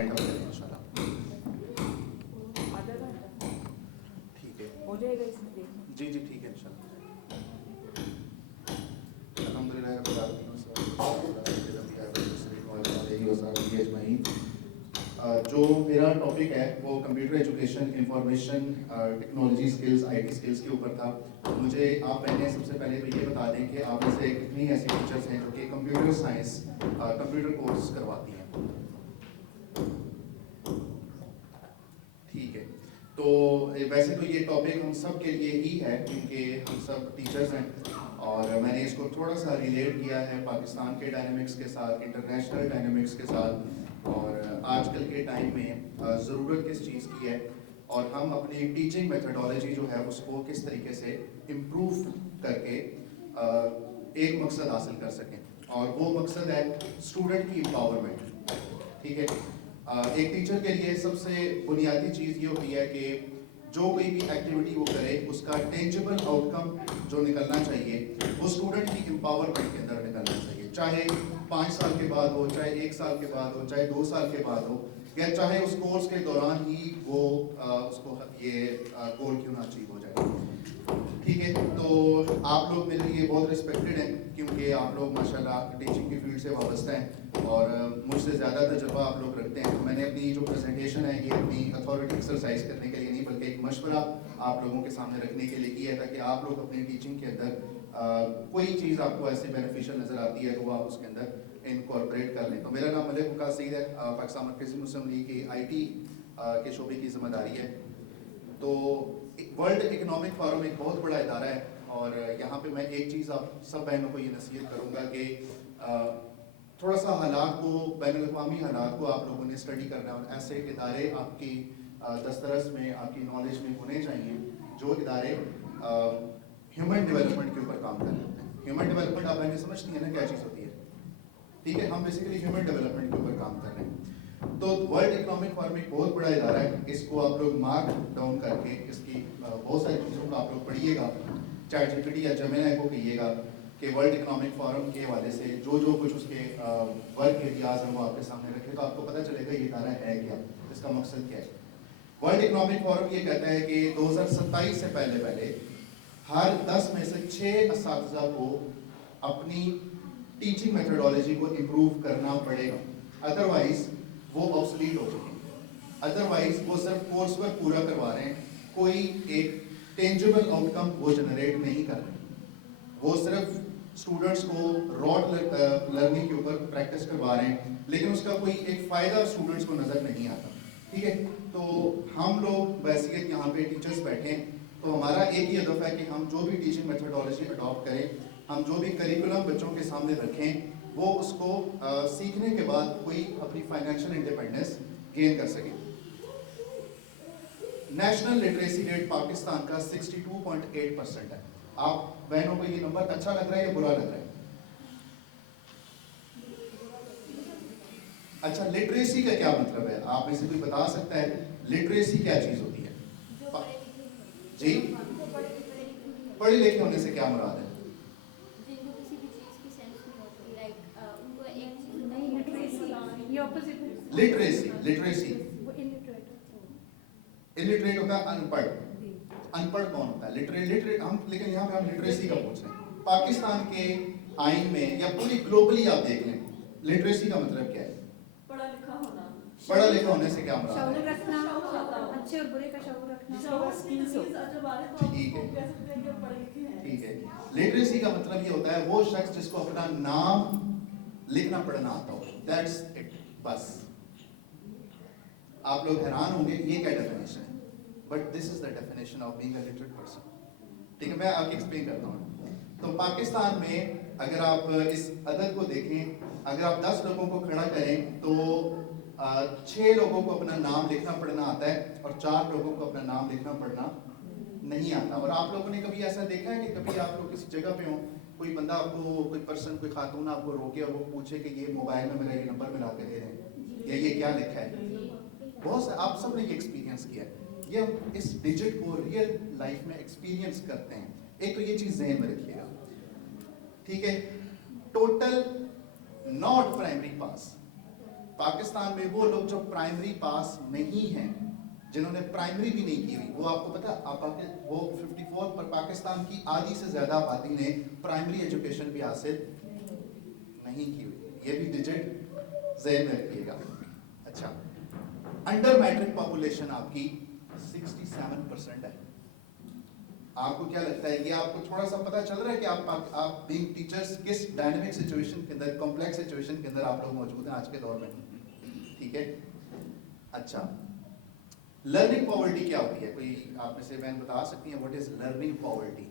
इंशाल्लाह। ठीक है, हो जाएगा इसमें देखना। जी जी ठीक है इंशाल्लाह। अल्हम्दुलिल्लाह रब्बिल आलमीन जो मेरा टॉपिक है वो computer education, information technology skills, IT skills के ऊपर था। मुझे आप पहले सबसे पहले तो ये बता दें कि आप में से कितनी ऐसी टीचर्स हैं जो कि कंप्यूटर साइंस कंप्यूटर कोर्स करवाती हैं। ठीक है, तो वैसे तो ये टॉपिक हम सब के लिए ही है क्योंकि हम सब टीचर्स हैं और मैंने इसको थोड़ा सा रिलेट किया है पाकिस्तान के डायनेमिक्स के साथ, इंटरनेशनल डायनेमिक्स के साथ और आजकल के टाइम में ज़रूरत किस चीज़ की है और हम अपनी टीचिंग मेथडोलॉजी जो है उसको किस तरीके से इम्प्रूव करके एक मकसद हासिल कर सकें और वो मकसद है स्टूडेंट की एम्पावरमेंट। ठीक है, एक टीचर के लिए सबसे बुनियादी चीज़ ये होती है कि जो कोई भी एक्टिविटी वो करे उसका टेंजिबल आउटकम जो निकलना चाहिए वो स्टूडेंट की एम्पावरमेंट के अंदर निकलना चाहिए, चाहे 5 साल के बाद हो, चाहे 1 साल के बाद हो, चाहे 2 साल के बाद हो या चाहे उस कोर्स के दौरान ही वो उसको ये गोल क्यों ना अचीव हो जाए। ठीक है, तो आप लोग मेरे लिए बहुत रिस्पेक्टेड हैं क्योंकि आप लोग माशाल्लाह टीचिंग की फील्ड से वाबस्ता हैं और मुझसे ज़्यादा तजुर्बा आप लोग रखते हैं। तो मैंने अपनी जो प्रेजेंटेशन है ये अपनी अथॉरिटी एक्सरसाइज करने के लिए नहीं बल्कि एक मशवरा आप लोगों के सामने रखने के लिए किया है ताकि आप लोग अपनी टीचिंग के अंदर कोई चीज़ आपको ऐसे बेनिफिशियल नज़र आती है तो वो आप उसके अंदर इनकॉर्पोरेट कर लें। तो मेरा नाम मलिक वकास सईद है, पाकिस्तान मरकज़ी मुस्लिम लीग की IT के शोबे की जिम्मेदारी है। तो वर्ल्ड इकोनॉमिक फोरम एक बहुत बड़ा इदारा है और यहाँ पे मैं एक चीज़ आप सब बहनों को ये नसीहत करूँगा कि थोड़ा सा हालात को, बैनुल-अक़वामी हालात को आप लोगों ने स्टडी करना है और ऐसे इदारे आपकी दस्तरस में, आपकी नॉलेज में होने चाहिए जो इदारे ह्यूमन डेवलपमेंट के ऊपर काम कर रहे हैं। ह्यूमन डेवलपमेंट आप बहनें समझती हैं ना क्या चीज़ होती है? ठीक है, हम बेसिकली ह्यूमन डेवलपमेंट के ऊपर काम कर रहे हैं। तो वर्ल्ड इकोनॉमिक फोरम एक बहुत बड़ा इदारा है, इसको आप लोग मार्क डाउन करके इसकी बहुत सारी चीज़ों को आप लोग पढ़िएगा, चैट जीपीटी या जेमिनी को कहिएगा कि वर्ल्ड इकोनॉमिक फोरम के हवाले से जो कुछ उसके वर्क एरियाज हैं वो आपके सामने रखे तो आपको पता चलेगा ये इदारा है क्या, इसका मकसद क्या है। वर्ल्ड इकोनॉमिक फोरम ये कहता है कि 2027 से पहले हर 10 में से 6 असातिज़ा को अपनी टीचिंग मेथडोलॉजी को इम्प्रूव करना पड़ेगा, अदरवाइज वो ऑब्सलीट हो चुके हैं, अदरवाइज वो सिर्फ कोर्स वर्क पूरा करवा रहे हैं, कोई एक टेंजिबल आउटकम वो जनरेट नहीं कर रहे, वो सिर्फ स्टूडेंट्स को रॉड लर्निंग के ऊपर प्रैक्टिस करवा रहे हैं लेकिन उसका कोई एक फ़ायदा स्टूडेंट्स को नज़र नहीं आता। ठीक है, तो हम लोग वैसे यहाँ पे टीचर्स बैठे हैं तो हमारा एक ही हदफ है कि हम जो भी टीचिंग मेथडोलॉजी अडॉप्ट करें, हम जो भी करिकुलम बच्चों के सामने रखें वो उसको सीखने के बाद कोई अपनी फाइनेंशियल इंडिपेंडेंस गेन कर सके। नेशनल लिटरेसी रेट पाकिस्तान का 62.8% है। आप बहनों को ये नंबर अच्छा लग रहा है या बुरा लग रहा है? अच्छा, लिटरेसी का क्या मतलब है? आप में से कोई बता सकता है लिटरेसी क्या चीज होती है? जी, पढ़े लिखे होने से क्या मुराद है? लिटरेसी लिटरेसी इलिटरेट होता है अनपढ़। अनपढ़ कौन होता है? लिटरेट हम, लेकिन यहाँ पे हम लिटरेसी का पूछ रहे हैं। पाकिस्तान के आइन में या पूरी ग्लोबली आप देख लें लिटरेसी का मतलब क्या है? पढ़ा लिखा होना। पढ़ा लिखा होने से क्या मुराद शऊर है? रखना, अच्छे और बुरे का शऊर रखना। ठीक है, ठीक है। लिटरेसी का मतलब ये होता है वो शख्स जिसको अपना नाम लिखना पढ़ना आता हो, दैट्स इट, बस। आप लोग हैरान होंगे ये क्या डेफिनेशन है, but this is the definition of being a literate person. ठीक है, मैं आपको एक्सप्लेन करता हूँ। तो पाकिस्तान में अगर आप इस अदद को देखें, अगर आप 10 लोगों को खड़ा करें तो 6 लोगों को अपना नाम लिखना पढ़ना आता है और 4 लोगों को अपना नाम लिखना पढ़ना नहीं आता। और आप लोगों ने कभी ऐसा देखा है कि कभी आप लोग किसी जगह पे हो, कोई बंदा आपको, कोई पर्सन, कोई खातून आपको रोके और वो पूछे कि ये मोबाइल में मेरा ये नंबर मिला के दे दें या ये क्या लिखा है? बहुत आप सब ने ये एक्सपीरियंस किया है। ये हम इस डिजिट को रियल लाइफ में एक्सपीरियंस करते हैं। एक तो ये चीज़ ज़हन में रखिएगा। ठीक है, टोटल नॉट प्राइमरी पास पाकिस्तान में वो लोग जो प्राइमरी पास नहीं हैं, जिन्होंने प्राइमरी भी नहीं की हुई, वो आपको पता है वो 54 पर पाकिस्तान की आधी से ज्यादा आबादी ने प्राइमरी एजुकेशन भी हासिल नहीं की हुई। ये भी डिजिट ज़हन में रखिएगा। अच्छा, अंडर मैट्रिक पॉपुलेशन आपकी 67% है। आपको क्या लगता है, ये आपको थोड़ा सा पता चल रहा है कि आप बीइंग टीचर्स किस डायनेमिक सिचुएशन के अंदर, कॉम्प्लेक्स सिचुएशन के अंदर आप लोग मौजूद हैं आज के दौर में, ठीक है। अच्छा, लर्निंग पॉवर्टी क्या होती है? कोई आप में से बहन बता सकती हैं what is learning poverty?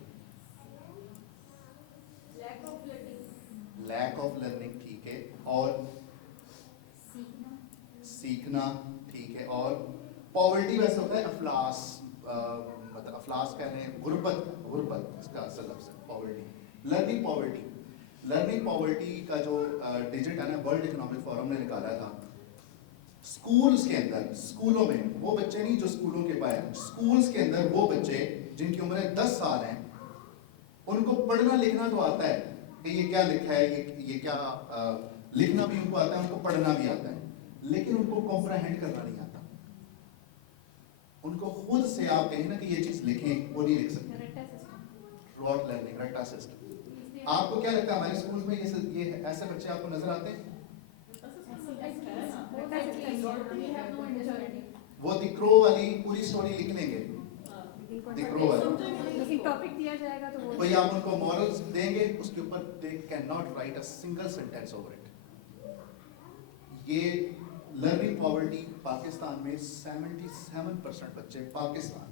Lack of learning, ठीक है। और सीखना, ठीक है। और पॉवर्टी वैसे होता है अफलास, मतलब अफलास कह रहे हैं, गुर्बत इसका असल लफ्ज़ है पॉवर्टी। लर्निंग पॉवर्टी का जो डिजिट है ना, वर्ल्ड इकोनॉमिक फोरम ने निकाला था। स्कूल्स के अंदर, स्कूलों में वो बच्चे नहीं जो स्कूलों के बाहर, स्कूल्स के अंदर वो बच्चे जिनकी उम्र 10 साल है, उनको पढ़ना लिखना तो आता है कि ये क्या लिखा है, ये क्या लिखना भी उनको आता है, उनको पढ़ना भी आता है, लेकिन उनको कॉम्प्रहेंड करना नहीं आता। उनको खुद से आप कहें ना कि ये चीज लिखें, वो नहीं लिख सकते। रॉट लर्निंग, रट्टा सिस्टम। आपको क्या लगता है हमारे स्कूल में ये ऐसे बच्चे आपको नजर आते हैं? वो दिक्रो वाली पूरी स्टोरी लिख लेंगे, दिक्रो वाली, लेकिन टॉपिक दिया जाएगा तो वो कोई आप उनको मॉरल्स देंगे, उसके ऊपर they can not right a single sentence over it. ये लर्निंग पॉवर्टी पाकिस्तान में 77% बच्चे, पाकिस्तान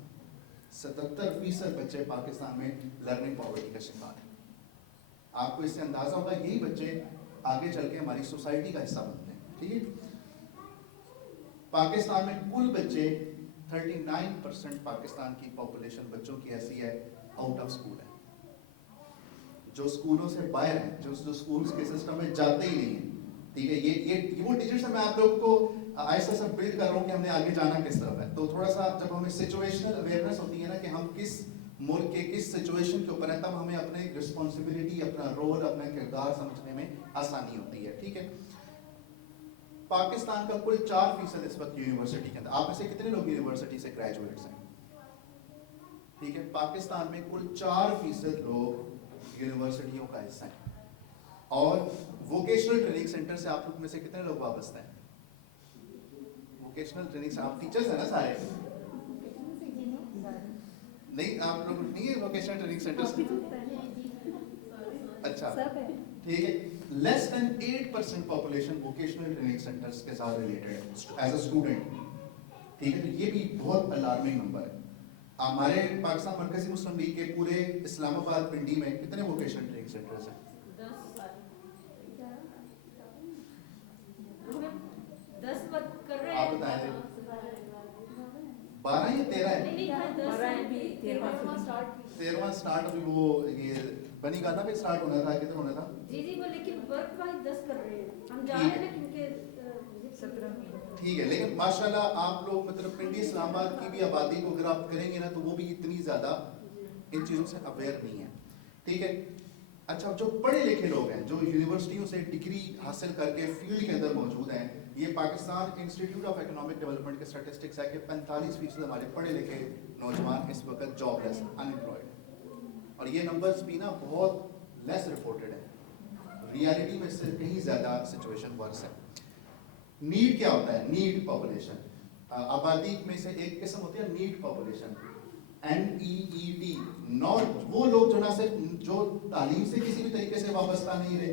77% बच्चे पाकिस्तान में लर्निंग पॉवर्टी का शिकार है। आपको इससे अंदाजा होगा यही बच्चे आगे चल के हमारी सोसाइटी का हिस्सा बनते हैं, ठीक है। पाकिस्तान में कुल बच्चे 39% पाकिस्तान की पॉपुलेशन बच्चों की ऐसी है आउट ऑफ स्कूल है, जो स्कूलों से बाहर हैं, जो स्कूल्स के सिस्टम में जाते ही नहीं है, ठीक है। ये वो डिजिट्स मैं आप लोग को आहिस्ता सा बिल्ड कर रहा हूँ कि हमने आगे जाना किस तरफ है। तो थोड़ा सा जब हमें सिचुएशनल अवेयरनेस होती है ना कि हम किस मुल्क के किस सिचुएशन के ऊपर है, तब हमें अपने रिस्पॉन्सिबिलिटी, अपना रोल, अपना किरदार समझने में आसानी होती है, ठीक है। पाकिस्तान का कुल 4% इस वक्त यूनिवर्सिटी के अंदर, आप में से कितने लोग यूनिवर्सिटी से ग्रेजुएट्स हैं? ठीक है, पाकिस्तान में कुल 4% लोग यूनिवर्सिटियों का हिस्सा हैं। और वोकेशनल ट्रेनिंग सेंटर से आप लोग में से कितने लोग वाबस्ता हैं? वोकेशनल ट्रेनिंग से आप टीचर्स हैं ना सारे? नहीं, आप लोग नहीं है वोकेशनल ट्रेनिंग सेंटर से? अच्छा, ठीक है। Less than 8% population vocational training centres के साथ रिलेटेड है एज अ स्टूडेंट, ठीक है। तो ये भी बहुत अलार्मिंग नंबर है। हमारे पाकिस्तान मरकजी मुस्लिम लीग के पूरे इस्लामाबाद पिंडी में कितने वोकेशनल ट्रेनिंग सेंटर्स हैं? 10 कर रहे हैं। आप बताएं, 12 या 13 है? नहीं 13वां स्टार्ट अभी वो ये बनी गाना पे स्टार्ट होना था, किधर होना था? जी वो लेकिन वर्क वाइज 10 कर रहे हैं हम जा रहे हैं, लेकिन के 17 ठीक है, लेकिन माशाल्लाह आप लोग मतलब पिंडी इस्लामाबाद की भी आबादी को अगर आप करेंगे ना, तो वो भी इतनी ज़्यादा इन चीज़ों से अवेयर नहीं है, ठीक है। अच्छा, जो पढ़े लिखे लोग हैं, जो यूनिवर्सिटियों से डिग्री हासिल करके फील्ड के अंदर मौजूद हैं, ये Pakistan institute of economic development के स्टैटिस्टिक्स है कि 45% हमारे पढ़े लिखे नौजवान इस वक्त जॉबलेस, अनएम्प्लॉयड। और ये नंबर्स भी ना बहुत लेस रिपोर्टेड है, रियलिटी में इससे कहीं ज़्यादा सिचुएशन वर्स है। नीड क्या होता है? नीड पॉपुलेशन, आबादी में से एक किस्म होती है नीड पॉपुलेशन, NEED। नॉट वो लोग जो ना सिर्फ जो तालीम से किसी भी तरीके से वाबस्ता नहीं रहे,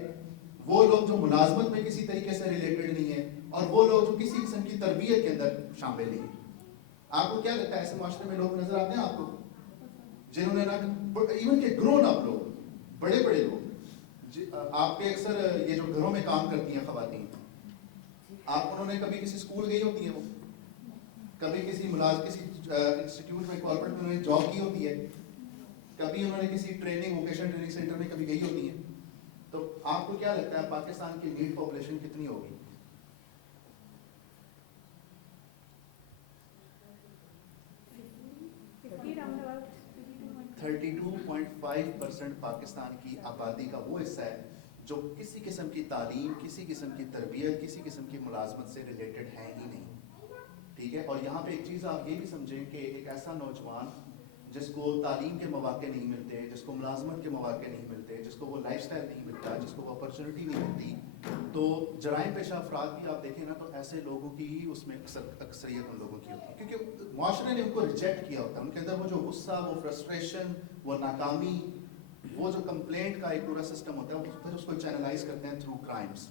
वो लोग जो मुलाजमत में किसी तरीके से रिलेटेड नहीं है, और वो लोग जो किसी किस्म की तरबियत के अंदर शामिल नहीं है। आपको क्या लगता है ऐसे माशरे में लोग नजर आते हैं आपको, जिन्होंने ना इवन के ग्रोन अप लोग, बड़े बड़े लोग, आपके अक्सर ये जो घरों में काम करती हैं खवातीन, आप उन्होंने कभी किसी स्कूल गई होती है, वो कभी किसी इंस्टीट्यूट में, कॉर्पोरेट में उन्होंने जॉब की होती है, कभी उन्होंने किसी ट्रेनिंग, वोकेशनल ट्रेनिंग सेंटर में कभी गई होती है। तो आपको क्या लगता है पाकिस्तान की नीड पॉपुलेशन कितनी होगी? 32.5% पाकिस्तान की आबादी का वो हिस्सा है جو کسی قسم کی تعلیم, کسی قسم کی تربیت, کسی قسم کی ملازمت سے ریلیٹڈ ہیں ہی نہیں. ٹھیک ہے, اور یہاں پہ ایک چیز آپ یہ بھی سمجھیں کہ ایک ایسا نوجوان جس کو تعلیم کے مواقع نہیں ملتے, جس کو ملازمت کے مواقع نہیں ملتے, جس کو وہ لائف سٹائل نہیں ملتا, جس کو وہ اپرچونٹی نہیں ملتی, تو جرائم پیشہ افراد بھی آپ دیکھیں نا تو ایسے لوگوں کی ہی اس میں اکثریت ان لوگوں کی ہوتی ہے, کیونکہ معاشرے نے ان کو ریجیکٹ کیا ہوتا ہے. ان کے اندر وہ جو غصہ, وہ فرسٹریشن, وہ ناکامی, وہ جو کمپلینٹ کا ایک پورا سسٹم ہوتا ہے, پھر اس کو چینلائز کرتے ہیں تھرو کرائمس.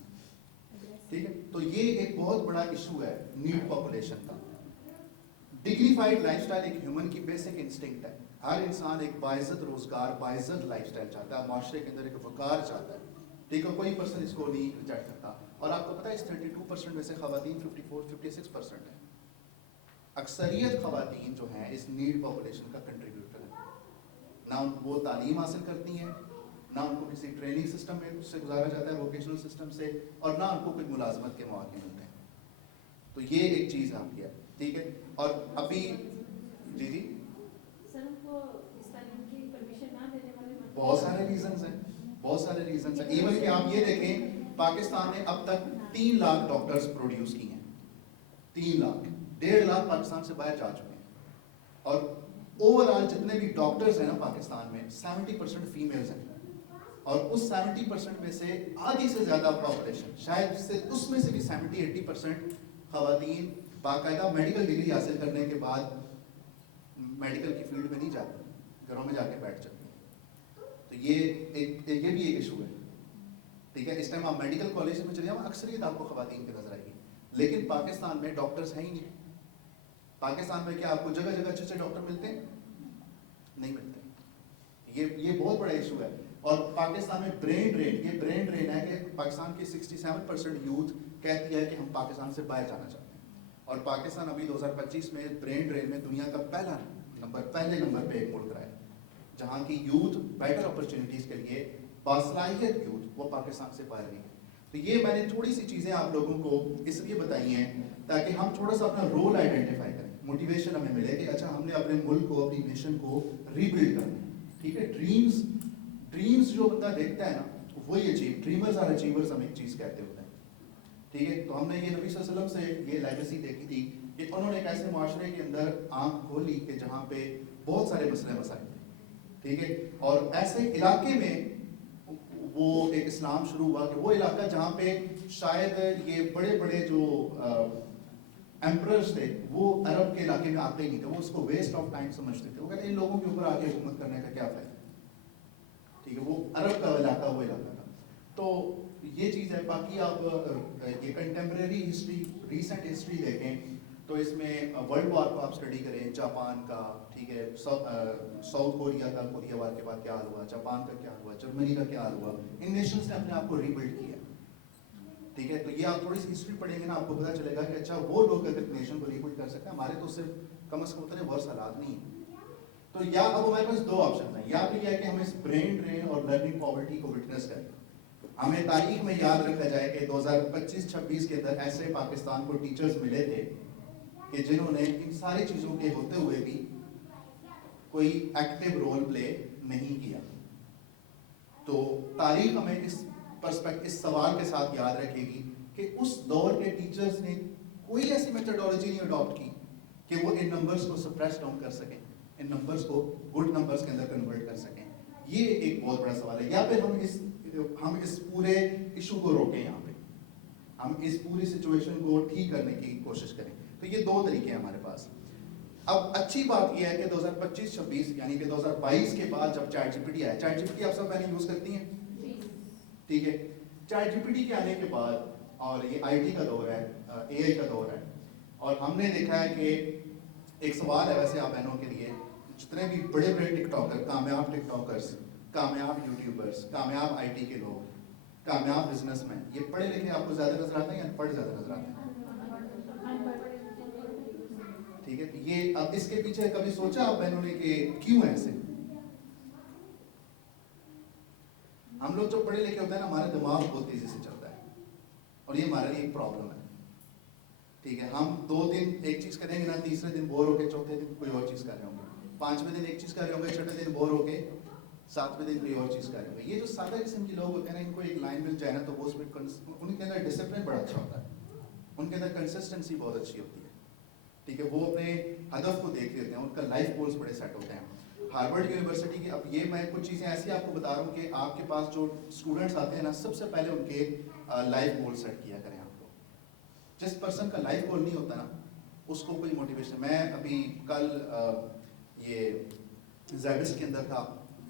ٹھیک ہے, تو یہ ایک بہت بڑا ایشو ہے نیڈ پاپولیشن کا. ڈگنیفائڈ لائف سٹائل ایک ہیومن کی بیسک انسٹنکٹ ہے. ہر انسان ایک باعزت روزگار, باعزت لائف سٹائل چاہتا ہے, معاشرے کے اندر ایک وقار چاہتا ہے. ٹھیک ہے, کوئی پرسن اس کو نہیں ریجیکٹ کرتا. اور آپ کو پتا ہے اس 32% میں سے خواتین 56% ہیں. اکثریت خواتین جو ہیں اس نیڈ پاپولیشن کا کنٹریبیوٹر ہے. نہ وہ تعلیم حاصل کرتی ہیں, نہ ان کو کسی ٹریننگ سسٹم میں سے گزارا جاتا ہے, ووکیشنل سسٹم سے, اور نہ ان کو کوئی ملازمت کے مواقع ملتے ہیں. تو یہ ایک چیز آپ کی ہے. ٹھیک ہے, اور ابھی جی سر ان کو اس تعلیم کی پرمیشن نہ دینے والے بہت سارے ریزنز ہیں, بہت سارے ریزنز ہیں. ایون کہ آپ یہ دیکھیں پاکستان نے اب تک 3 لاکھ ڈاکٹرز پروڈیوس کی ہیں. 3 لاکھ, 1.5 لاکھ پاکستان سے باہر جا چکے ہیں. اور اوور آل جتنے بھی ڈاکٹرز ہیں نا پاکستان میں 70% فیمیلز ہیں. اور اس 70% میں سے آدھی سے زیادہ پاپولیشن, شاید اس میں سے بھی 70-80% خواتین باقاعدہ میڈیکل ڈگری حاصل کرنے کے بعد میڈیکل کی فیلڈ میں نہیں جاتی, گھروں میں جا کے بیٹھ جاتی ہیں. تو یہ بھی ایک ایشو ہے. ٹھیک ہے, اس ٹائم آپ میڈیکل کالج میں چلے جاؤ, اکثریت آپ کو خواتین کی نظر آئے گی. لیکن پاکستان میں ڈاکٹرز ہیں ہی نہیں. پاکستان میں کیا آپ کو جگہ جگہ اچھے ڈاکٹر ملتے ہیں؟ نہیں ملتے. یہ بہت بڑا ایشو ہے. اور پاکستان میں برین ڈرین, یہ برین ڈرین ہے کہ پاکستان کی 67% یوتھ کہتی ہے کہ ہم پاکستان سے باہر جانا چاہتے ہیں. اور پاکستان ابھی 2025 میں برین ڈرین میں دنیا کا پہلے نمبر پہ ایک ملک رہا ہے, جہاں کی یوتھ بیٹر اپرچونیٹیز کے لیے باصلاحیت یوتھ وہ پاکستان سے باہر گئی. تو یہ میں نے تھوڑی سی چیزیں آپ لوگوں کو اس لیے بتائی ہیں تاکہ ہم تھوڑا سا اپنا رول آئیڈینٹیفائی کریں, موٹیویشن ہمیں ملے کہ اچھا ہم نے اپنے ملک کو, اپنی نیشن کو ریبلڈ کرنا ہے. ٹھیک ہے, ڈریمز جو بندہ دیکھتا ہے نا وہی اچیو, ڈریمرز آر اچیورز ہم ایک چیز کہتے ہوتے ہیں. ٹھیک ہے, تو ہم نے یہ نبی صلی اللہ علیہ وسلم سے یہ لیگیسی دیکھی تھی کہ انہوں نے ایک ایسے معاشرے کے اندر آنکھ کھولی کہ جہاں پہ بہت سارے مسئلے مسائل تھے. ٹھیک ہے, اور ایسے علاقے میں وہ ایک اسلام شروع ہوا کہ وہ علاقہ جہاں پہ شاید یہ بڑے بڑے جو ایمپررز تھے وہ عرب کے علاقے میں آتے ہی نہیں تھے. وہ اس کو ویسٹ آف ٹائم سمجھتے تھے. وہ کہتے ہیں ان لوگوں کے اوپر آگے حکومت کرنے کا کیا فائدہ. ٹھیک ہے, وہ عرب کا علاقہ وہ علاقہ تھا. تو یہ چیز ہے. باقی آپ یہ کنٹمپریری ہسٹری, ریسنٹ ہسٹری دیکھیں تو اس میں ورلڈ وار کو آپ اسٹڈی کریں, جاپان کا, ٹھیک ہے, ساؤتھ کوریا کا کوریا وار کے بعد کیا حال ہوا, جاپان کا کیا ہوا, جرمنی کا کیا حال ہوا. ان نیشنز نے اپنے آپ کو ریبلڈ کیا. ٹھیک ہے, تو یہ آپ تھوڑی سی ہسٹری پڑھیں گے نا آپ کو پتا چلے گا کہ اچھا وہ لوگ اگر نیشن کو ریبلڈ کر سکتے ہیں, ہمارے تو صرف کم از کم اتنے ورس حالات نہیں ہیں. تو یا اب ہمارے پاس 2 آپشن ہیں, یا تو یہ ہے کہ ہم اس برین ڈرین اور لرننگ پاورٹی کو وٹنس کریں. ہمیں تاریخ میں یاد رکھا جائے کہ 2025-26 کے اندر ایسے پاکستان کو ٹیچرز ملے تھے کہ جنہوں نے ان ساری چیزوں کے ہوتے ہوئے بھی کوئی ایکٹیو رول پلے نہیں کیا. تو تاریخ ہمیں اس سوال کے ساتھ یاد رکھے گی کہ اس دور کے ٹیچرز نے کوئی ایسی میتھڈالوجی نہیں اڈاپٹ کی کہ وہ ان نمبرز کو سپریس ڈاؤن کر سکیں, ان نمبرز کو گڈ نمبرز کے اندر کنورٹ کر سکیں. یہ ایک بہت بڑا سوال ہے. یا پھر ہم اس پورے ایشو کو روکیں, یہاں پہ ہم اس پوری سچویشن کو ٹھیک کرنے کی کوشش کریں. تو یہ 2 طریقے ہیں ہمارے پاس. اب اچھی بات یہ ہے کہ 2025-26 یعنی کہ 2022 کے بعد جب چیٹ جی پی ٹی آیا, چیٹ جی پی ٹی آپ سب پہلے یوز کرتی ہیں, ٹھیک ہے, چیٹ جی پی ٹی کے آنے کے بعد, اور یہ آئی ٹی کا دور ہے, اے آئی کا دور ہے, اور ہم نے دیکھا ہے کہ ایک سوال ہے ویسے آپ بہنوں کے لیے, جتنے بھی بڑے بڑے ٹک ٹاکر, کامیاب ٹک ٹاکرز, کامیاب یوٹیوبرز, کامیاب آئی ٹی کے لوگ, کامیاب بزنس مین, یہ پڑھے لکھے آپ کو زیادہ نظر آتے ہیں یا ان پڑھ زیادہ نظر آتے ہیں؟ ٹھیک ہے, یہ اب اس کے پیچھے کبھی سوچا آپ بہنوں نے کہ کیوں ایسے؟ ہم لوگ جو پڑھے لکھے ہوتے ہیں نا, ہمارا دماغ بہت تیزی سے چلتا ہے, اور یہ ہمارے لیے ایک پرابلم ہے. ٹھیک ہے, ہم 2 دن ایک چیز کریں گے نا, تیسرے دن بور ہو کے چوتھے دن کوئی اور چیز کر رہے ہوں گے, 5ویں دن ایک چیز کر رہے ہوں گے, چھٹے دن بور ہو کے 7वें दिन कोई और चीज़ कर रहे हैं। ये जो सादा किस्म के लोग होते हैं ना, इनको एक लाइन मिल जाए ना तो वो उसमें उनके अंदर डिसिप्लिन बड़ा अच्छा होता है, उनके अंदर कंसिस्टेंसी बहुत अच्छी होती है, ठीक है, वो अपने हदफ को देख लेते हैं, उनका लाइफ गोल्स बड़े सेट होते हैं। हार्वर्ड यूनिवर्सिटी की, अब ये मैं कुछ चीज़ें ऐसी आपको बता रहा हूँ कि आपके पास जो स्टूडेंट्स आते हैं ना, सबसे पहले उनके लाइफ गोल सेट किया करें आप लोग। जिस पर्सन का लाइफ गोल नहीं होता ना, उसको कोई मोटिवेशन, मैं अभी कल ये ज़ैबिस के अंदर था,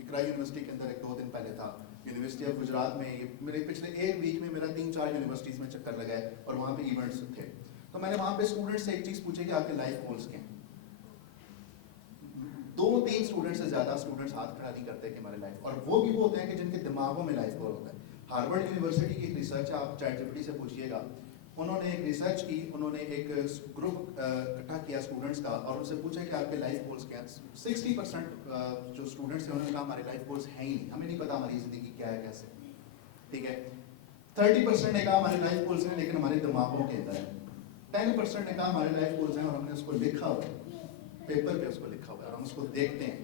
इकरा यूनिवर्सिटी के अंदर 1-2 दिन पहले था, यूनिवर्सिटी ऑफ गुजरात में, ये मेरे पिछले एक वीक में मेरा 3-4 यूनिवर्सिटीज़ में चक्कर लगा है और वहाँ पे इवेंट्स थे। तो मैंने वहाँ पे स्टूडेंट्स से एक चीज़ पूछी कि आपके लाइफ गोल्स क्या हैं। 2-3 स्टूडेंट से ज़्यादा स्टूडेंट्स हाथ खड़ा नहीं करते कि हमारे लाइफ, और वो भी वो होते हैं कि जिनके दिमागों में लाइफ गोल होता है। हार्वर्ड यूनिवर्सिटी की एक रिसर्च, आप ChatGPT से पूछिएगा, उन्होंने एक रिसर्च की, उन्होंने एक ग्रुप इकट्ठा किया स्टूडेंट्स का और उनसे पूछा कि आपके लाइफ गोल्स क्या हैं। 60% जो स्टूडेंट्स थे उन्होंने कहा हमारे लाइफ गोल्स हैं ही नहीं, हमें नहीं पता हमारी ज़िंदगी क्या है कैसे, ठीक है। 30% ने कहा हमारे लाइफ गोल्स हैं लेकिन हमारे दिमागों के अंदर है। 10% ने कहा हमारे लाइफ गोल्स हैं और हमने उसको लिखा हुआ है, पेपर पे उसको लिखा हुआ है और हम उसको देखते हैं,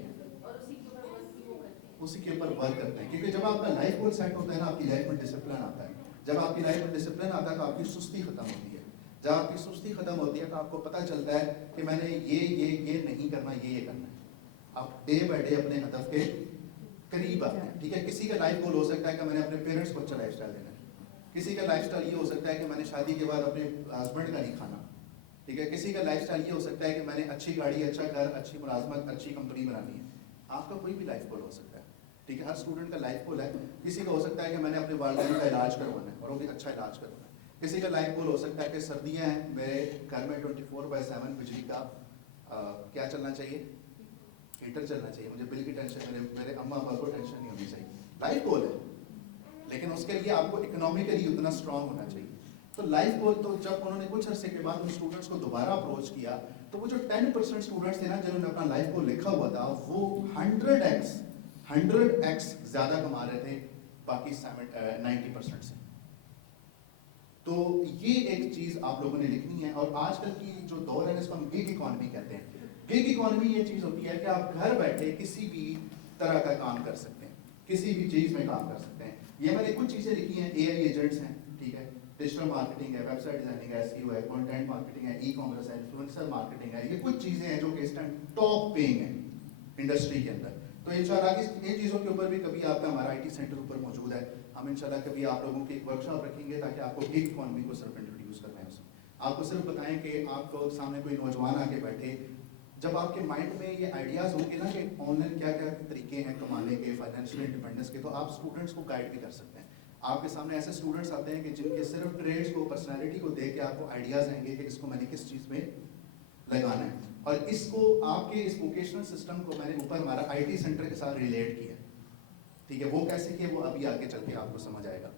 उसी के ऊपर वर्क करते हैं। क्योंकि जब आपका लाइफ गोल सेट होता है ना, आपकी लाइफ में डिसिप्लिन आता है। जब आपकी लाइफ में डिसिप्लिन आता है तो आपकी सुस्ती खत्म होती है। जब आपकी सुस्ती खत्म होती है तो आपको पता चलता है कि मैंने ये नहीं करना, ये करना है। आप डे बाय डे अपने हदफ के करीब आते हैं, ठीक है। किसी का लाइफ गोल हो सकता है कि मैंने अपने पेरेंट्स को अच्छा लाइफ स्टाइल देना है, किसी का लाइफ स्टाइल ये हो सकता है कि मैंने शादी के बाद अपने हस्बैंड का नहीं खाना, ठीक है। किसी का लाइफ स्टाइल ये हो सकता है कि मैंने अच्छी गाड़ी, अच्छा घर, अच्छी मुलाजमत, अच्छी कंपनी बनानी है। आपका कोई भी लाइफ गोल हो सकता है, ठीक है। हर स्टूडेंट का लाइफ गोल है। किसी का हो सकता है कि मैंने अपने वालिदैन का इलाज करवाना है और वो भी अच्छा इलाज करवाना है। किसी का लाइफ गोल हो सकता है कि सर्दियाँ हैं, मेरे घर में 24/7 बिजली का क्या चलना चाहिए, हीटर चलना चाहिए, मुझे बिल की टेंशन, मेरे अम्मा अब्बा को टेंशन नहीं होनी चाहिए। लाइफ गोल है, लेकिन उसके लिए आपको इकोनॉमिकली उतना स्ट्रांग होना चाहिए। तो लाइफ गोल, तो जब उन्होंने कुछ अरसे के बाद उन स्टूडेंट्स को दोबारा अप्रोच किया तो वो जो 10% स्टूडेंट्स थे ना जिन्होंने अपना लाइफ गोल लिखा हुआ था, वो 100x ज़्यादा कमा रहे थे बाकी 90% से। तो ये एक चीज़ आप लोगों ने लिखनी है। और आजकल की जो दौर है इसको हम गिग इकॉनमी कहते हैं। गिग इकॉनमी ये चीज़ होती है कि आप घर बैठे किसी भी तरह का काम कर सकते हैं, किसी भी चीज़ में काम कर सकते हैं। ये मैंने कुछ चीज़ें लिखी हैं, AI एजेंट्स हैं, ठीक है, डिजिटल मार्केटिंग है, वेबसाइट डिजाइनिंग है, SEO है, कंटेंट मार्केटिंग है, ई-कॉमर्स है, इन्फ्लुएंसर मार्केटिंग है। ये कुछ चीज़ें हैं जो कि इस टाइम टॉप पेइंग है इंडस्ट्री के अंदर। तो इंशाल्लाह इन चीज़ों के ऊपर भी कभी आपका हमारा IT सेंटर ऊपर मौजूद है, हम इंशाल्लाह कभी आप लोगों की एक वर्कशॉप रखेंगे ताकि आपको गिग इकॉनमी को सिर्फ इंट्रोड्यूस करना है। उसमें आपको सिर्फ बताएं कि आपको सामने कोई नौजवान आके बैठे, जब आपके माइंड में ये आइडियाज़ होंगे ना कि ऑनलाइन क्या क्या तरीके हैं कमाने के, फाइनेंशियल इंडिपेंडेंस के, तो आप स्टूडेंट्स को गाइड भी कर सकते हैं। आपके सामने ऐसे स्टूडेंट्स आते हैं कि जिनके सिर्फ ट्रेड्स को, पर्सनैलिटी को देख के आपको आइडियाज़ आएंगे कि इसको मैंने किस चीज़ में लगाना है। और इसको आपके इस वोकेशनल सिस्टम को मैंने ऊपर हमारा IT सेंटर के साथ रिलेट किया, ठीक है। वो कैसे किया वो अभी आगे चल के आपको समझ आएगा।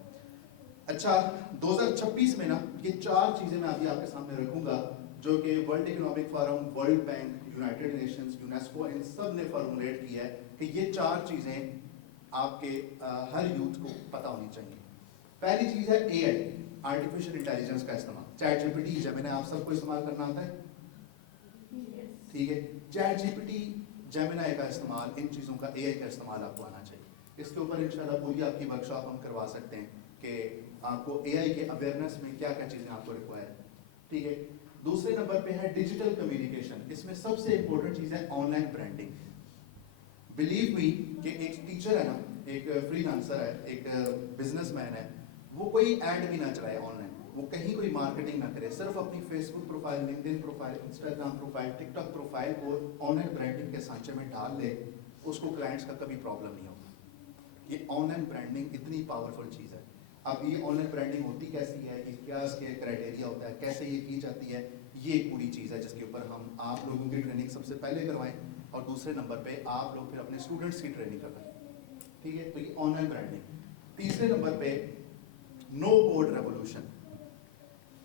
अच्छा, 2026 में ना ये 4 चीज़ें मैं अभी आपके सामने रखूंगा जो कि World Economic Forum, World Bank, United Nations, UNESCO, इन सब ने फॉर्मुलेट किया है कि ये 4 चीज़ें आपके हर यूथ को पता होनी चाहिए। पहली चीज़ है AI, आर्टिफिशियल इंटेलिजेंस का इस्तेमाल। ChatGPT, जेमिनी आप सबको इस्तेमाल करना आता है, ठीक है। ChatGPT, जेमिनी का इस्तेमाल, इन चीज़ों का, AI का इस्तेमाल आपको आना चाहिए। इसके ऊपर इंशाल्लाह पूरी आपकी वर्कशॉप हम करवा सकते हैं कि आपको AI के अवेयरनेस में क्या क्या चीज़ें आपको रिक्वायर है, ठीक है। दूसरे नंबर पे है डिजिटल कम्युनिकेशन। इसमें सबसे इंपॉर्टेंट चीज़ है ऑनलाइन ब्रांडिंग। बिलीव मी कि एक टीचर है ना, एक फ्रीलांसर है, एक बिजनेसमैन है, वो कोई ऐड भी ना चलाए ऑनलाइन, वो कहीं कोई मार्केटिंग ना करे, सिर्फ अपनी Facebook profile, LinkedIn profile, Instagram profile, TikTok profile को ऑनलाइन ब्रांडिंग के सांचे में डाल ले, उसको क्लाइंट्स का कभी प्रॉब्लम नहीं होगा। ये ऑनलाइन ब्रांडिंग इतनी पावरफुल चीज़ है। अब ये ऑनलाइन ब्रांडिंग होती कैसी है, ये क्या इसके क्राइटेरिया होता है, कैसे ये की जाती है, ये एक पूरी चीज़ है जिसके ऊपर हम आप लोगों की ट्रेनिंग सबसे पहले करवाएं और दूसरे नंबर पे आप लोग फिर अपने स्टूडेंट्स की ट्रेनिंग करवाएं, ठीक है। तो ये ऑनलाइन ब्रांडिंग। तीसरे नंबर पे नो कोड रेवोल्यूशन।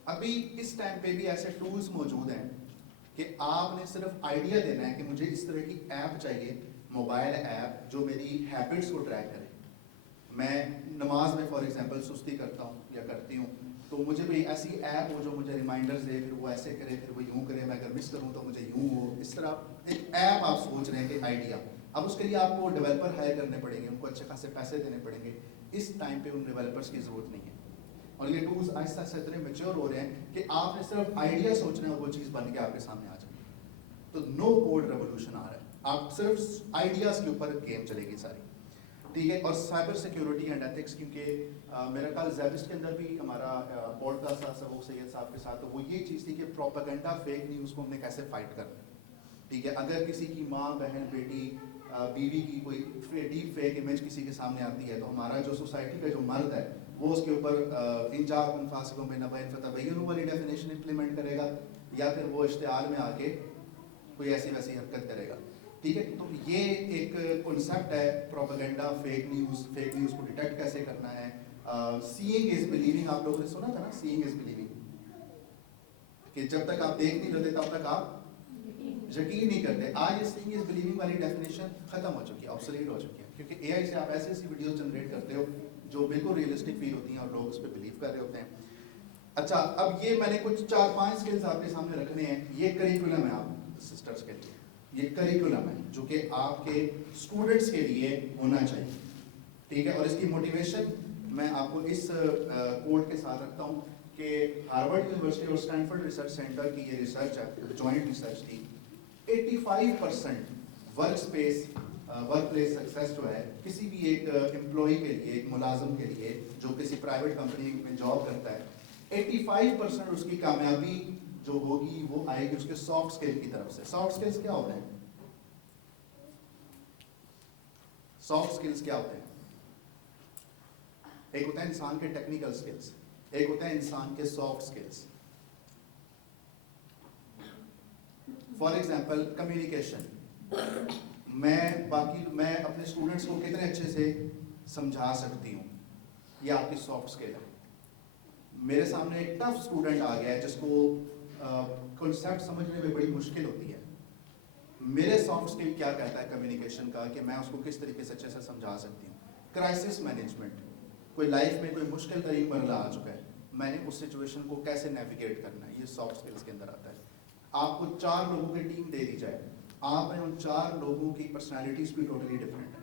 अभी इस टाइम पे भी ऐसे टूल्स मौजूद हैं कि आपने सिर्फ आइडिया देना है कि मुझे इस तरह की ऐप चाहिए, मोबाइल ऐप जो मेरी हैबिट्स को ट्रैक करे। मैं नमाज में फॉर एग्जांपल सुस्ती करता हूँ या करती हूँ, तो मुझे भाई ऐसी ऐप हो जो मुझे रिमाइंडर्स दे, फिर वो ऐसे करे, फिर वो यूँ करे, मैं अगर मिस करूँ तो मुझे यूँ हो। इस तरह एक ऐप आप सोच रहे हैं कि आइडिया, اب اس کے لیے آپ کو ڈیولپر ہائر کرنے پڑیں گے, ان کو اچھے خاصے پیسے دینے پڑیں گے. اس ٹائم پہ ان ڈیولپرس کی ضرورت نہیں ہے, اور یہ ٹولز آہستہ آہستہ اتنے میچور ہو رہے ہیں کہ آپ نے صرف آئیڈیا سوچنا ہے, وہ چیز بن کے آپ کے سامنے آ جائے. تو نو کوڈ ریولیوشن آ رہا ہے, آپ صرف آئیڈیاز کے اوپر گیم چلے گی ساری, ٹھیک ہے. اور سائبر سیکیورٹی اینڈ ایتھکس, کیونکہ میرا کل زیبسٹ کے اندر بھی ہمارا پوڈ کاسٹ تھا سبوک سید صاحب کے ساتھ, تو وہ یہ چیز تھی کہ پروپیگنڈا فیک نیوز کو ہم نے کیسے فائٹ کرنا ہے, ٹھیک ہے. اگر کسی کی ماں, بہن, بیٹی, بیوی کی کوئی ڈیپ فیک امیج کسی کے سامنے آتی ہے, تو ہمارا جو سوسائٹی کا جو مرد ہے وہ اس کے اوپر ان جاءکم فاسق بنبأ فتبینوا والی ڈیفینیشن امپلیمنٹ کرے گا, یا پھر وہ اشتعال میں آ کے کوئی ایسی ویسی حرکت کرے گا, ٹھیک ہے. تو یہ ایک کنسیپٹ ہے پروپیگنڈا, فیک نیوز کو ڈیٹیکٹ کیسے کرنا ہے. سیئنگ از بلیونگ, آپ لوگوں نے سنا تھا نا, سیئنگ از بلیونگ, کہ جب تک آپ دیکھ نہیں لیتے تب تک آپ یقین نہیں کرتے. آج یہ سیئنگ از بلیونگ والی ڈیفینیشن ختم ہو چکی ہے, آبسولیٹ ہو چکی ہے, کیونکہ اے آئی سے آپ ایسی ایسی ویڈیوز جنریٹ کرتے ہو جو بالکل ریئلسٹک فیل ہوتی ہیں اور لوگ اس پہ بلیو کر رہے ہوتے ہیں. اچھا, اب یہ میں نے کچھ 4-5 اسکلز آپ کے سامنے رکھنے ہیں. یہ کریکولم ہے آپ سسٹرز کے لیے, یہ کریکولم ہے جو کہ آپ کے اسٹوڈنٹس کے لیے ہونا چاہیے, ٹھیک ہے. اور اس کی موٹیویشن میں آپ کو اس کوڈ کے ساتھ رکھتا ہوں کہ ہارورڈ یونیورسٹی اور اسٹینفورڈ ریسرچ سینٹر کی یہ ریسرچ ہے, جوائنٹ ریسرچ تھی. 85% work space, work place success جو ہے کسی بھی ایک امپلائی کے لیے, ایک ملازم کے لیے جو کسی پرائیویٹ کمپنی میں جاب کرتا ہے, 85% اس کی کامیابی جو ہوگی وہ آئے گی اس کے سافٹ اسکل کی طرف سے. سافٹ اسکلز کیا ہوتے ہیں؟ سافٹ اسکلز کیا ہوتے ہیں؟ ایک ہوتا ہے انسان کے ٹیکنیکل اسکلز, ایک ہوتا ہے انسان کے soft skills. For example communication, میں اپنے اسٹوڈنٹس کو کتنے اچھے سے سمجھا سکتی ہوں, یہ آپ کی سافٹ اسکل ہے. میرے سامنے ایک ٹف اسٹوڈنٹ آ گیا ہے جس کو کنسیپٹ سمجھنے میں بڑی مشکل ہوتی ہے, میرے سافٹ اسکل کیا کہتا ہے کمیونیکیشن کا کہ میں اس کو کس طریقے سے اچھے سے سمجھا سکتی ہوں. کرائسس مینجمنٹ, کوئی لائف میں کوئی مشکل ترین مرحلہ آ چکا ہے, میں نے اس سچویشن کو کیسے نیویگیٹ کرنا ہے, یہ سافٹ اسکلس کے اندر آتا ہے. آپ کو 4 لوگوں کی ٹیم دے دی جائے, آپ میں ان 4 لوگوں کی پرسنالٹیز بھی ٹوٹلی ڈفرینٹ ہے,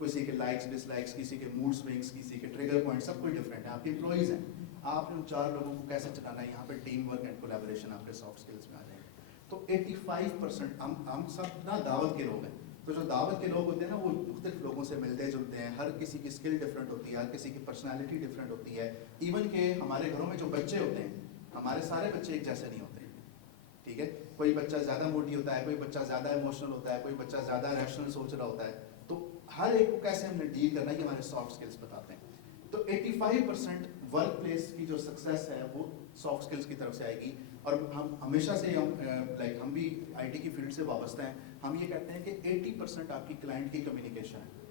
کسی کے لائکس ڈس لائکس, کسی کے موڈ سوئنگس, کسی کے ٹریگر پوائنٹ, سب کچھ ڈفرینٹ ہے. آپ کے امپلائیز ہیں, آپ نے ان 4 لوگوں کو کیسے چلانا ہے, یہاں پہ ٹیم ورک اینڈ کولیبوریشن آپ کے سافٹ اسکلس میں آ جائیں گے. تو 85% ہم سب نا دعوت کے لوگ ہیں, تو جو دعوت کے لوگ ہوتے ہیں نا وہ مختلف لوگوں سے ملتے جلتے ہیں, ہر کسی کی اسکل ڈفرینٹ ہوتی ہے, ہر کسی کی پرسنالٹی ڈفرینٹ ہوتی ہے. ایون کہ ہمارے گھروں میں جو بچے ہوتے ہیں, ہمارے سارے بچے ایک جیسے نہیں ہوتے, ٹھیک ہے. کوئی بچہ زیادہ موٹی ہوتا ہے, کوئی بچہ زیادہ ایموشنل ہوتا ہے, کوئی بچہ زیادہ ریشنل سوچ رہا ہوتا ہے. تو ہر ایک کو کیسے ہم نے ڈیل کرنا ہے یہ ہمارے سافٹ اسکلس بتاتے ہیں. تو 85% ورک پلیس کی جو سکسیس ہے وہ سافٹ اسکلس کی طرف سے آئے گی. اور ہم ہمیشہ سے ہم بھی آئی ٹی کی فیلڈ سے وابستہ ہیں, ہم یہ کہتے ہیں کہ 80% آپ کی کلائنٹ کی کمیونیکیشن ہے.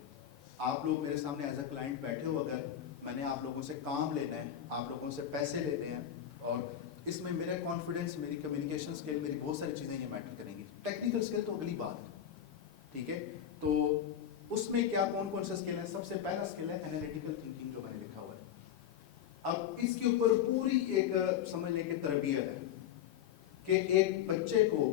آپ لوگ میرے سامنے ایز اے کلائنٹ بیٹھے ہو, اگر میں نے آپ لوگوں سے کام لینا ہے, آپ لوگوں سے پیسے لینے ہیں, اور اس میں میرا کانفیڈنس, میری کمیونیکیشن اسکل, میری بہت ساری چیزیں یہ میٹر کریں گی. ٹیکنیکل اسکل تو اگلی بات ہے, ٹھیک ہے. تو اس میں کیا کون سے اسکل ہیں؟ سب سے پہلا اسکل ہے انالیٹیکل تھنکنگ, جو میں نے لکھا ہوا ہے. اب اس کے اوپر پوری ایک سمجھ لیں کہ تربیت ہے کہ ایک بچے کو,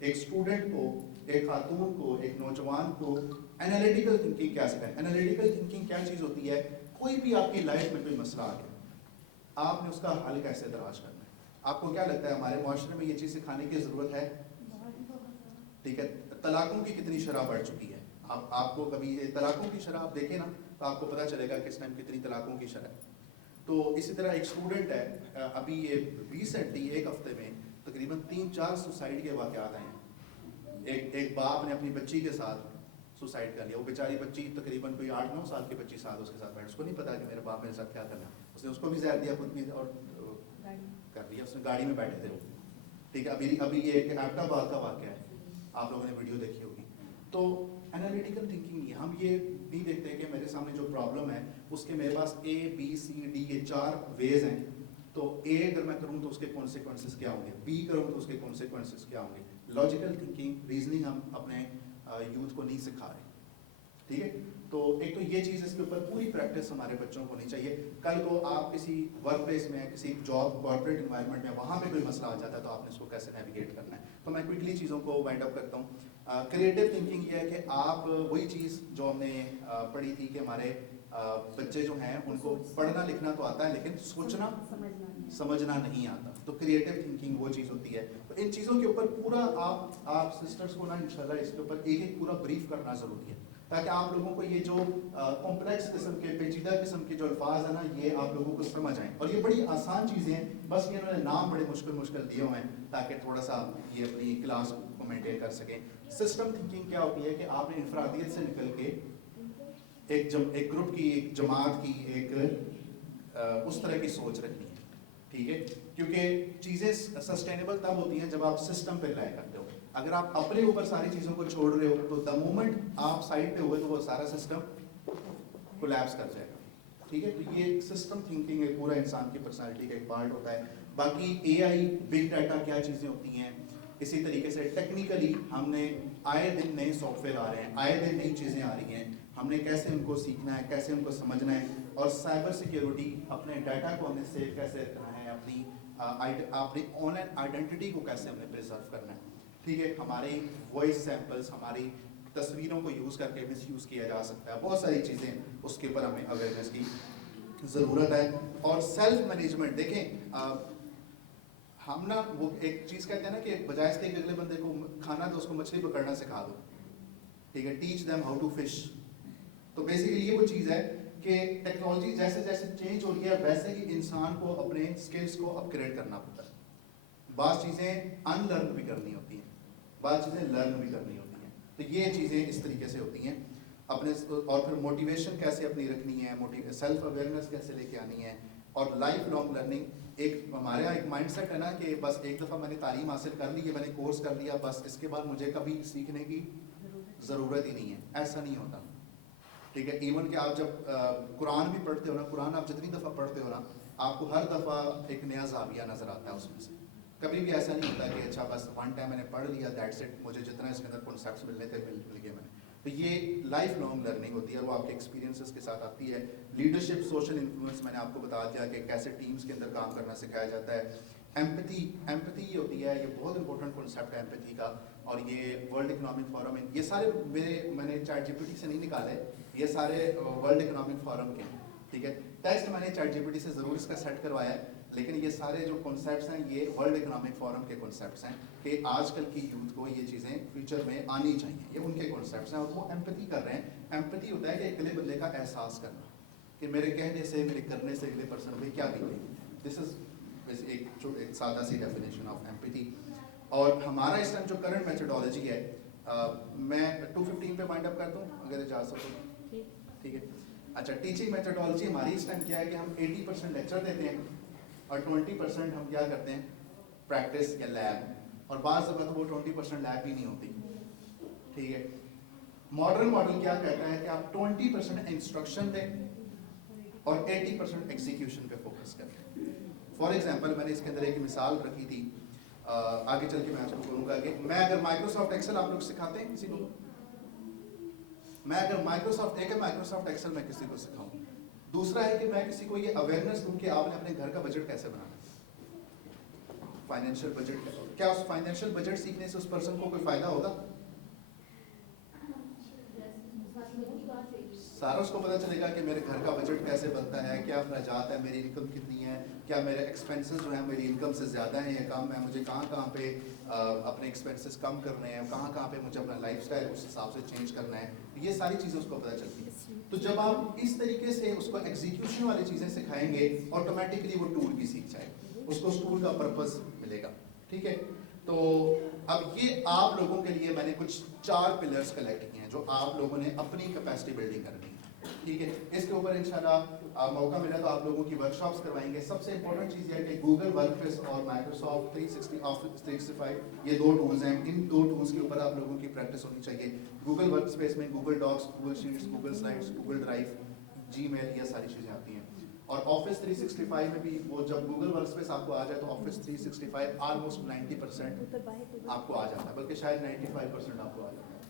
ایک اسٹوڈنٹ کو, ایک خاتون کو, ایک نوجوان کو انالیٹیکل تھنکنگ کیا سکھائیں. انالیٹیکل تھنکنگ کیا چیز ہوتی ہے؟ کوئی بھی آپ کی لائف میں کوئی مسئلہ آ گیا, آپ نے اس کا حل کیسے تلاش کرنا ہے. آپ کو کیا لگتا ہے ہمارے معاشرے میں یہ چیز سکھانے کی ضرورت ہے؟ ٹھیک ہے. طلاقوں کی کتنی شرح بڑھ چکی ہے, آپ کو کبھی طلاقوں کی شرح آپ دیکھیں نا تو آپ کو پتہ چلے گا کس ٹائم کتنی طلاقوں کی شرح ہے. تو اسی طرح ایک اسٹوڈنٹ ہے, ابھی یہ ریسنٹلی ایک ہفتے میں تقریباً 3-4 سوسائڈ کے واقعات آئے ہیں. ایک باپ نے اپنی بچی کے ساتھ سوسائڈ کر لیا. وہ بیچاری بچی تقریباً کوئی 8-9 سال کی بچی ساتھ اس کے ساتھ بیٹھ, اس کو نہیں پتا کہ میرے باپ میرے ساتھ کیا کرنا. اس نے اس کو بھی زہر دیا, خود بھی, اور کر دیا. اس نے گاڑی میں بیٹھے تھے وہ, ٹھیک ہے. ابھی یہ ایک ایبٹ آباد کا واقعہ ہے, آپ لوگوں نے ویڈیو دیکھی ہوگی. تو انالیٹیکل تھنکنگ نہیں, ہم یہ نہیں دیکھتے کہ میرے سامنے جو پرابلم ہے اس کے میرے پاس A B C D یہ 4 ویز ہیں. تو A اگر میں کروں تو اس کے کانسیکوینسز کیا ہوں گے, B کروں تو اس کے کانسیکوینسز کیا ہوں گے. لاجیکل تھنکنگ, ریزننگ ہم اپنے یوتھ کو نہیں سکھا رہے. ٹھیک ہے. تو ایک تو یہ چیز اس کے اوپر پوری پریکٹس ہمارے بچوں کو ہونی چاہیے. کل کو آپ کسی ورک پلیس میں کسی جاب کارپوریٹ انوائرمنٹ میں وہاں پہ کوئی مسئلہ آ جاتا ہے تو آپ نے اس کو کیسے نیویگیٹ کرنا ہے. تو میں کوئکلی چیزوں کو وائنڈ اپ کرتا ہوں. کریٹو تھنکنگ یہ ہے کہ آپ وہی چیز جو ہم نے پڑھی تھی کہ ہمارے بچے جو ہیں ان کو پڑھنا لکھنا تو آتا ہے لیکن سوچنا سمجھنا نہیں آتا. تو کریٹو تھنکنگ وہ چیز ہوتی ہے. تو ان چیزوں کے اوپر پورا آپ سسٹرز کو نا انشاءاللہ اس کے اوپر ایک ایک پورا بریف کرنا ضروری ہے تاکہ آپ لوگوں کو یہ جو کمپلیکس قسم کے پیچیدہ قسم کے جو الفاظ ہیں نا یہ آپ لوگوں کو سمجھ آئیں. اور یہ بڑی آسان چیزیں ہیں, بس یہ انہوں نے نام بڑے مشکل دیے ہوئے ہیں تاکہ تھوڑا سا یہ اپنی کلاس کو مینٹین کر سکیں. سسٹم تھنکنگ کیا ہوتی ہے کہ آپ نے انفرادیت سے نکل کے ایک گروپ کی, ایک جماعت کی, ایک اس طرح کی سوچ رکھنی ہے. ٹھیک ہے, کیونکہ چیزیں سسٹینیبل تب ہوتی ہیں جب آپ سسٹم پہ رائے کرتے ہو. اگر آپ اپنے اوپر ساری چیزوں کو چھوڑ رہے ہو تو دا مومنٹ آپ سائڈ پہ ہوئے تو وہ سارا سسٹم کولیپس کر جائے گا. ٹھیک ہے, تو یہ سسٹم تھنکنگ ایک پورا انسان کی پرسنالٹی کا ایک پارٹ ہوتا ہے. باقی اے آئی, بگ ڈیٹا کیا چیزیں ہوتی ہیں, اسی طریقے سے ٹیکنیکلی ہم نے آئے دن نئے سافٹ ویئر آ رہے ہیں, آئے دن نئی چیزیں آ رہی ہیں, ہم نے کیسے ان کو سیکھنا ہے, کیسے ان کو سمجھنا ہے. اور سائبر سیکیورٹی, اپنے ڈیٹا کو ہم نے سیو کیسے رکھنا ہے, اپنی آن لائن آئیڈینٹی کو کیسے ہم نے پریزرو کرنا ہے. ٹھیک ہے, ہماری وائس سیمپلس, ہماری تصویروں کو یوز کر کے مس یوز کیا جا سکتا ہے. بہت ساری چیزیں اس کے اوپر ہمیں اویئرنیس کی ضرورت ہے. اور سیلف مینجمنٹ, دیکھیں ہم نا وہ ایک چیز کہتے ہیں نا کہ بجائے اس کے کہ اگلے بندے کو کھانا تو اس کو مچھلی پکڑنا سکھا دو. ٹھیک ہے, teach them how to fish. تو بیسیکلی یہ وہ چیز ہے کہ ٹیکنالوجی جیسے جیسے چینج ہو رہی ہے ویسے ہی انسان کو اپنے اسکلس کو اپ گریڈ کرنا پڑتا ہے. بعض چیزیں ان لرن بھی کرنی ہوتی ہیں, بعض چیزیں لرن بھی کرنی ہوتی ہیں. تو یہ چیزیں اس طریقے سے ہوتی ہیں اپنے. اور پھر موٹیویشن کیسے اپنی رکھنی ہے, سیلف اویئرنیس کیسے لے کے آنی ہے, اور لائف لانگ لرننگ. ایک ہمارے یہاں ایک مائنڈ سیٹ ہے نا کہ بس ایک دفعہ میں نے تعلیم حاصل کر لی ہے, میں نے کورس کر لیا, بس اس کے بعد مجھے کبھی سیکھنے کی ضرورت ہی نہیں ہے. ایسا نہیں ہوتا. ٹھیک ہے, ایون کہ آپ جب قرآن بھی پڑھتے ہو نا, قرآن آپ جتنی دفعہ پڑھتے ہو نا آپ کو ہر دفعہ ایک نیا زاویہ نظر آتا ہے اس میں سے. کبھی بھی ایسا نہیں ہوتا کہ اچھا بس ون ٹائم میں نے پڑھ لیا دیٹس اٹ, مجھے جتنا اس کے اندر کنسیپٹس ملنے تھے مل گئے میں نے. تو یہ لائف لانگ لرننگ ہوتی ہے, وہ آپ کے ایکسپیرینسز کے ساتھ آتی ہے. لیڈرشپ, سوشل انفلوئنس, میں نے آپ کو بتا دیا کہ کیسے ٹیمز کے اندر کام کرنا سکھایا جاتا ہے. ایمپتھی, ایمپتھی یہ ہوتی ہے, یہ بہت امپورٹنٹ کنسیپٹ ہے ایمپتھی کا. اور یہ ورلڈ اکنامک فورم, یہ سارے میں نے چیٹ جی پی ٹی سے نہیں نکالے, یہ سارے ورلڈ اکنامک فورم کے ہیں. ٹھیک ہے, ٹیکسٹ میں نے چیٹ جی پی ٹی سے ضرور اس کا سیٹ کروایا ہے, لیکن یہ سارے جو کنسیپٹس ہیں یہ ورلڈ اکنامک فورم کے کنسیپٹس ہیں کہ آج کل کی یوتھ کو یہ چیزیں فیوچر میں آنی چاہیے. یہ ان کے کنسیپٹس ہیں اور وہ ایمپتھی کر رہے ہیں. ایمپتھی ہوتا ہے کہ اگلے بندے کا احساس کرنا کہ میرے کہنے سے, میرے کرنے سے اگلے پرسن میں کیا بھی نہیں. دس از ایک سادہ سی ڈیفینیشن آف ایمپتھی. اور ہمارا اس ٹائم جو کرنٹ میتھڈالوجی ہے, میں 2:15 پہ وائنڈ اپ کرتا ہوں اگر اجازت ہو. ٹھیک ہے, اچھا ٹیچنگ میتھڈالوجی ہماری اس ٹائم کیا ہے کہ ہم 80% لیکچر دیتے ہیں اور 20% ہم کیا کرتے ہیں, پریکٹس یا لیب. اور بعض دفعہ تو وہ 20% لیب بھی نہیں ہوتی. ٹھیک ہے, ماڈرن ماڈل کیا کہتا ہے کہ آپ 20% انسٹرکشن دیں اور 80% ایگزیکیوشن پہ فوکس کریں. فار ایگزامپل میں نے اس کے اندر ایک مثال رکھی تھی, آگے چل کے میں آپ کو بولوں گا کہ میں اگر مائکروسافٹ ایکسل آپ لوگ سکھاتے ہیں کسی کو, میں اگر مائکروسافٹ ایکسل میں کسی کو سکھاؤں. دوسرا ہے کہ میں کسی کو یہ اویئرنیس دوں کہ آپ نے اپنے گھر کا بجٹ کیسے بنانا ہے, فائنینشیل بجٹ. کیا اس فائنینشیل بجٹ سیکھنے سے اس پرسن کو کوئی فائدہ ہوگا؟ سارا اس کو پتہ چلے گا کہ میرے گھر کا بجٹ کیسے بنتا ہے, کیا اخراجات ہے, میری انکم کتنی ہے, کیا میرے ایکسپینسز جو ہیں میری انکم سے زیادہ ہیں یا کم ہے, مجھے کہاں کہاں پہ اپنے ایکسپینسز کم کرنے ہیں, کہاں کہاں پہ مجھے اپنا لائف اسٹائل اس حساب سے چینج کرنا ہے. یہ ساری چیزیں اس کو پتہ چلتی ہیں. تو جب آپ اس طریقے سے اس کو ایگزیکیوشن والی چیزیں سکھائیں گے آٹومیٹکلی وہ ٹول بھی سیکھ جائے گا, اس کو اس ٹول کا پرپز ملے گا. ٹھیک ہے, تو اب یہ آپ لوگوں کے لیے میں نے کچھ 4 پلرز کلیکٹ کیے ہیں جو آپ لوگوں نے اپنی کیپیسٹی بلڈنگ کرنی ہے. ٹھیک ہے, اس کے اوپر انشاءاللہ موقع ملا تو آپ لوگوں کی ورکشاپس کروائیں گے. سب سے امپورٹنٹ چیز یہ ہے کہ گوگل ورک اسپیس اور مائکروسافٹ 365 یہ 2 ٹولز ہیں, ان 2 ٹولز کے اوپر آپ لوگوں کی پریکٹس ہونی چاہیے. گوگل ورک اسپیس میں Google Docs, Google Sheets, Google Slides, Google Drive, Gmail, یہ ساری چیزیں آتی ہیں. اور آفس 365 میں بھی وہ جب گوگل ورک اسپیس آپ کو آ جائے تو آفس 365 آلموسٹ 90% آپ کو آ جاتا ہے, بلکہ شاید 95% آپ کو آ جاتا ہے.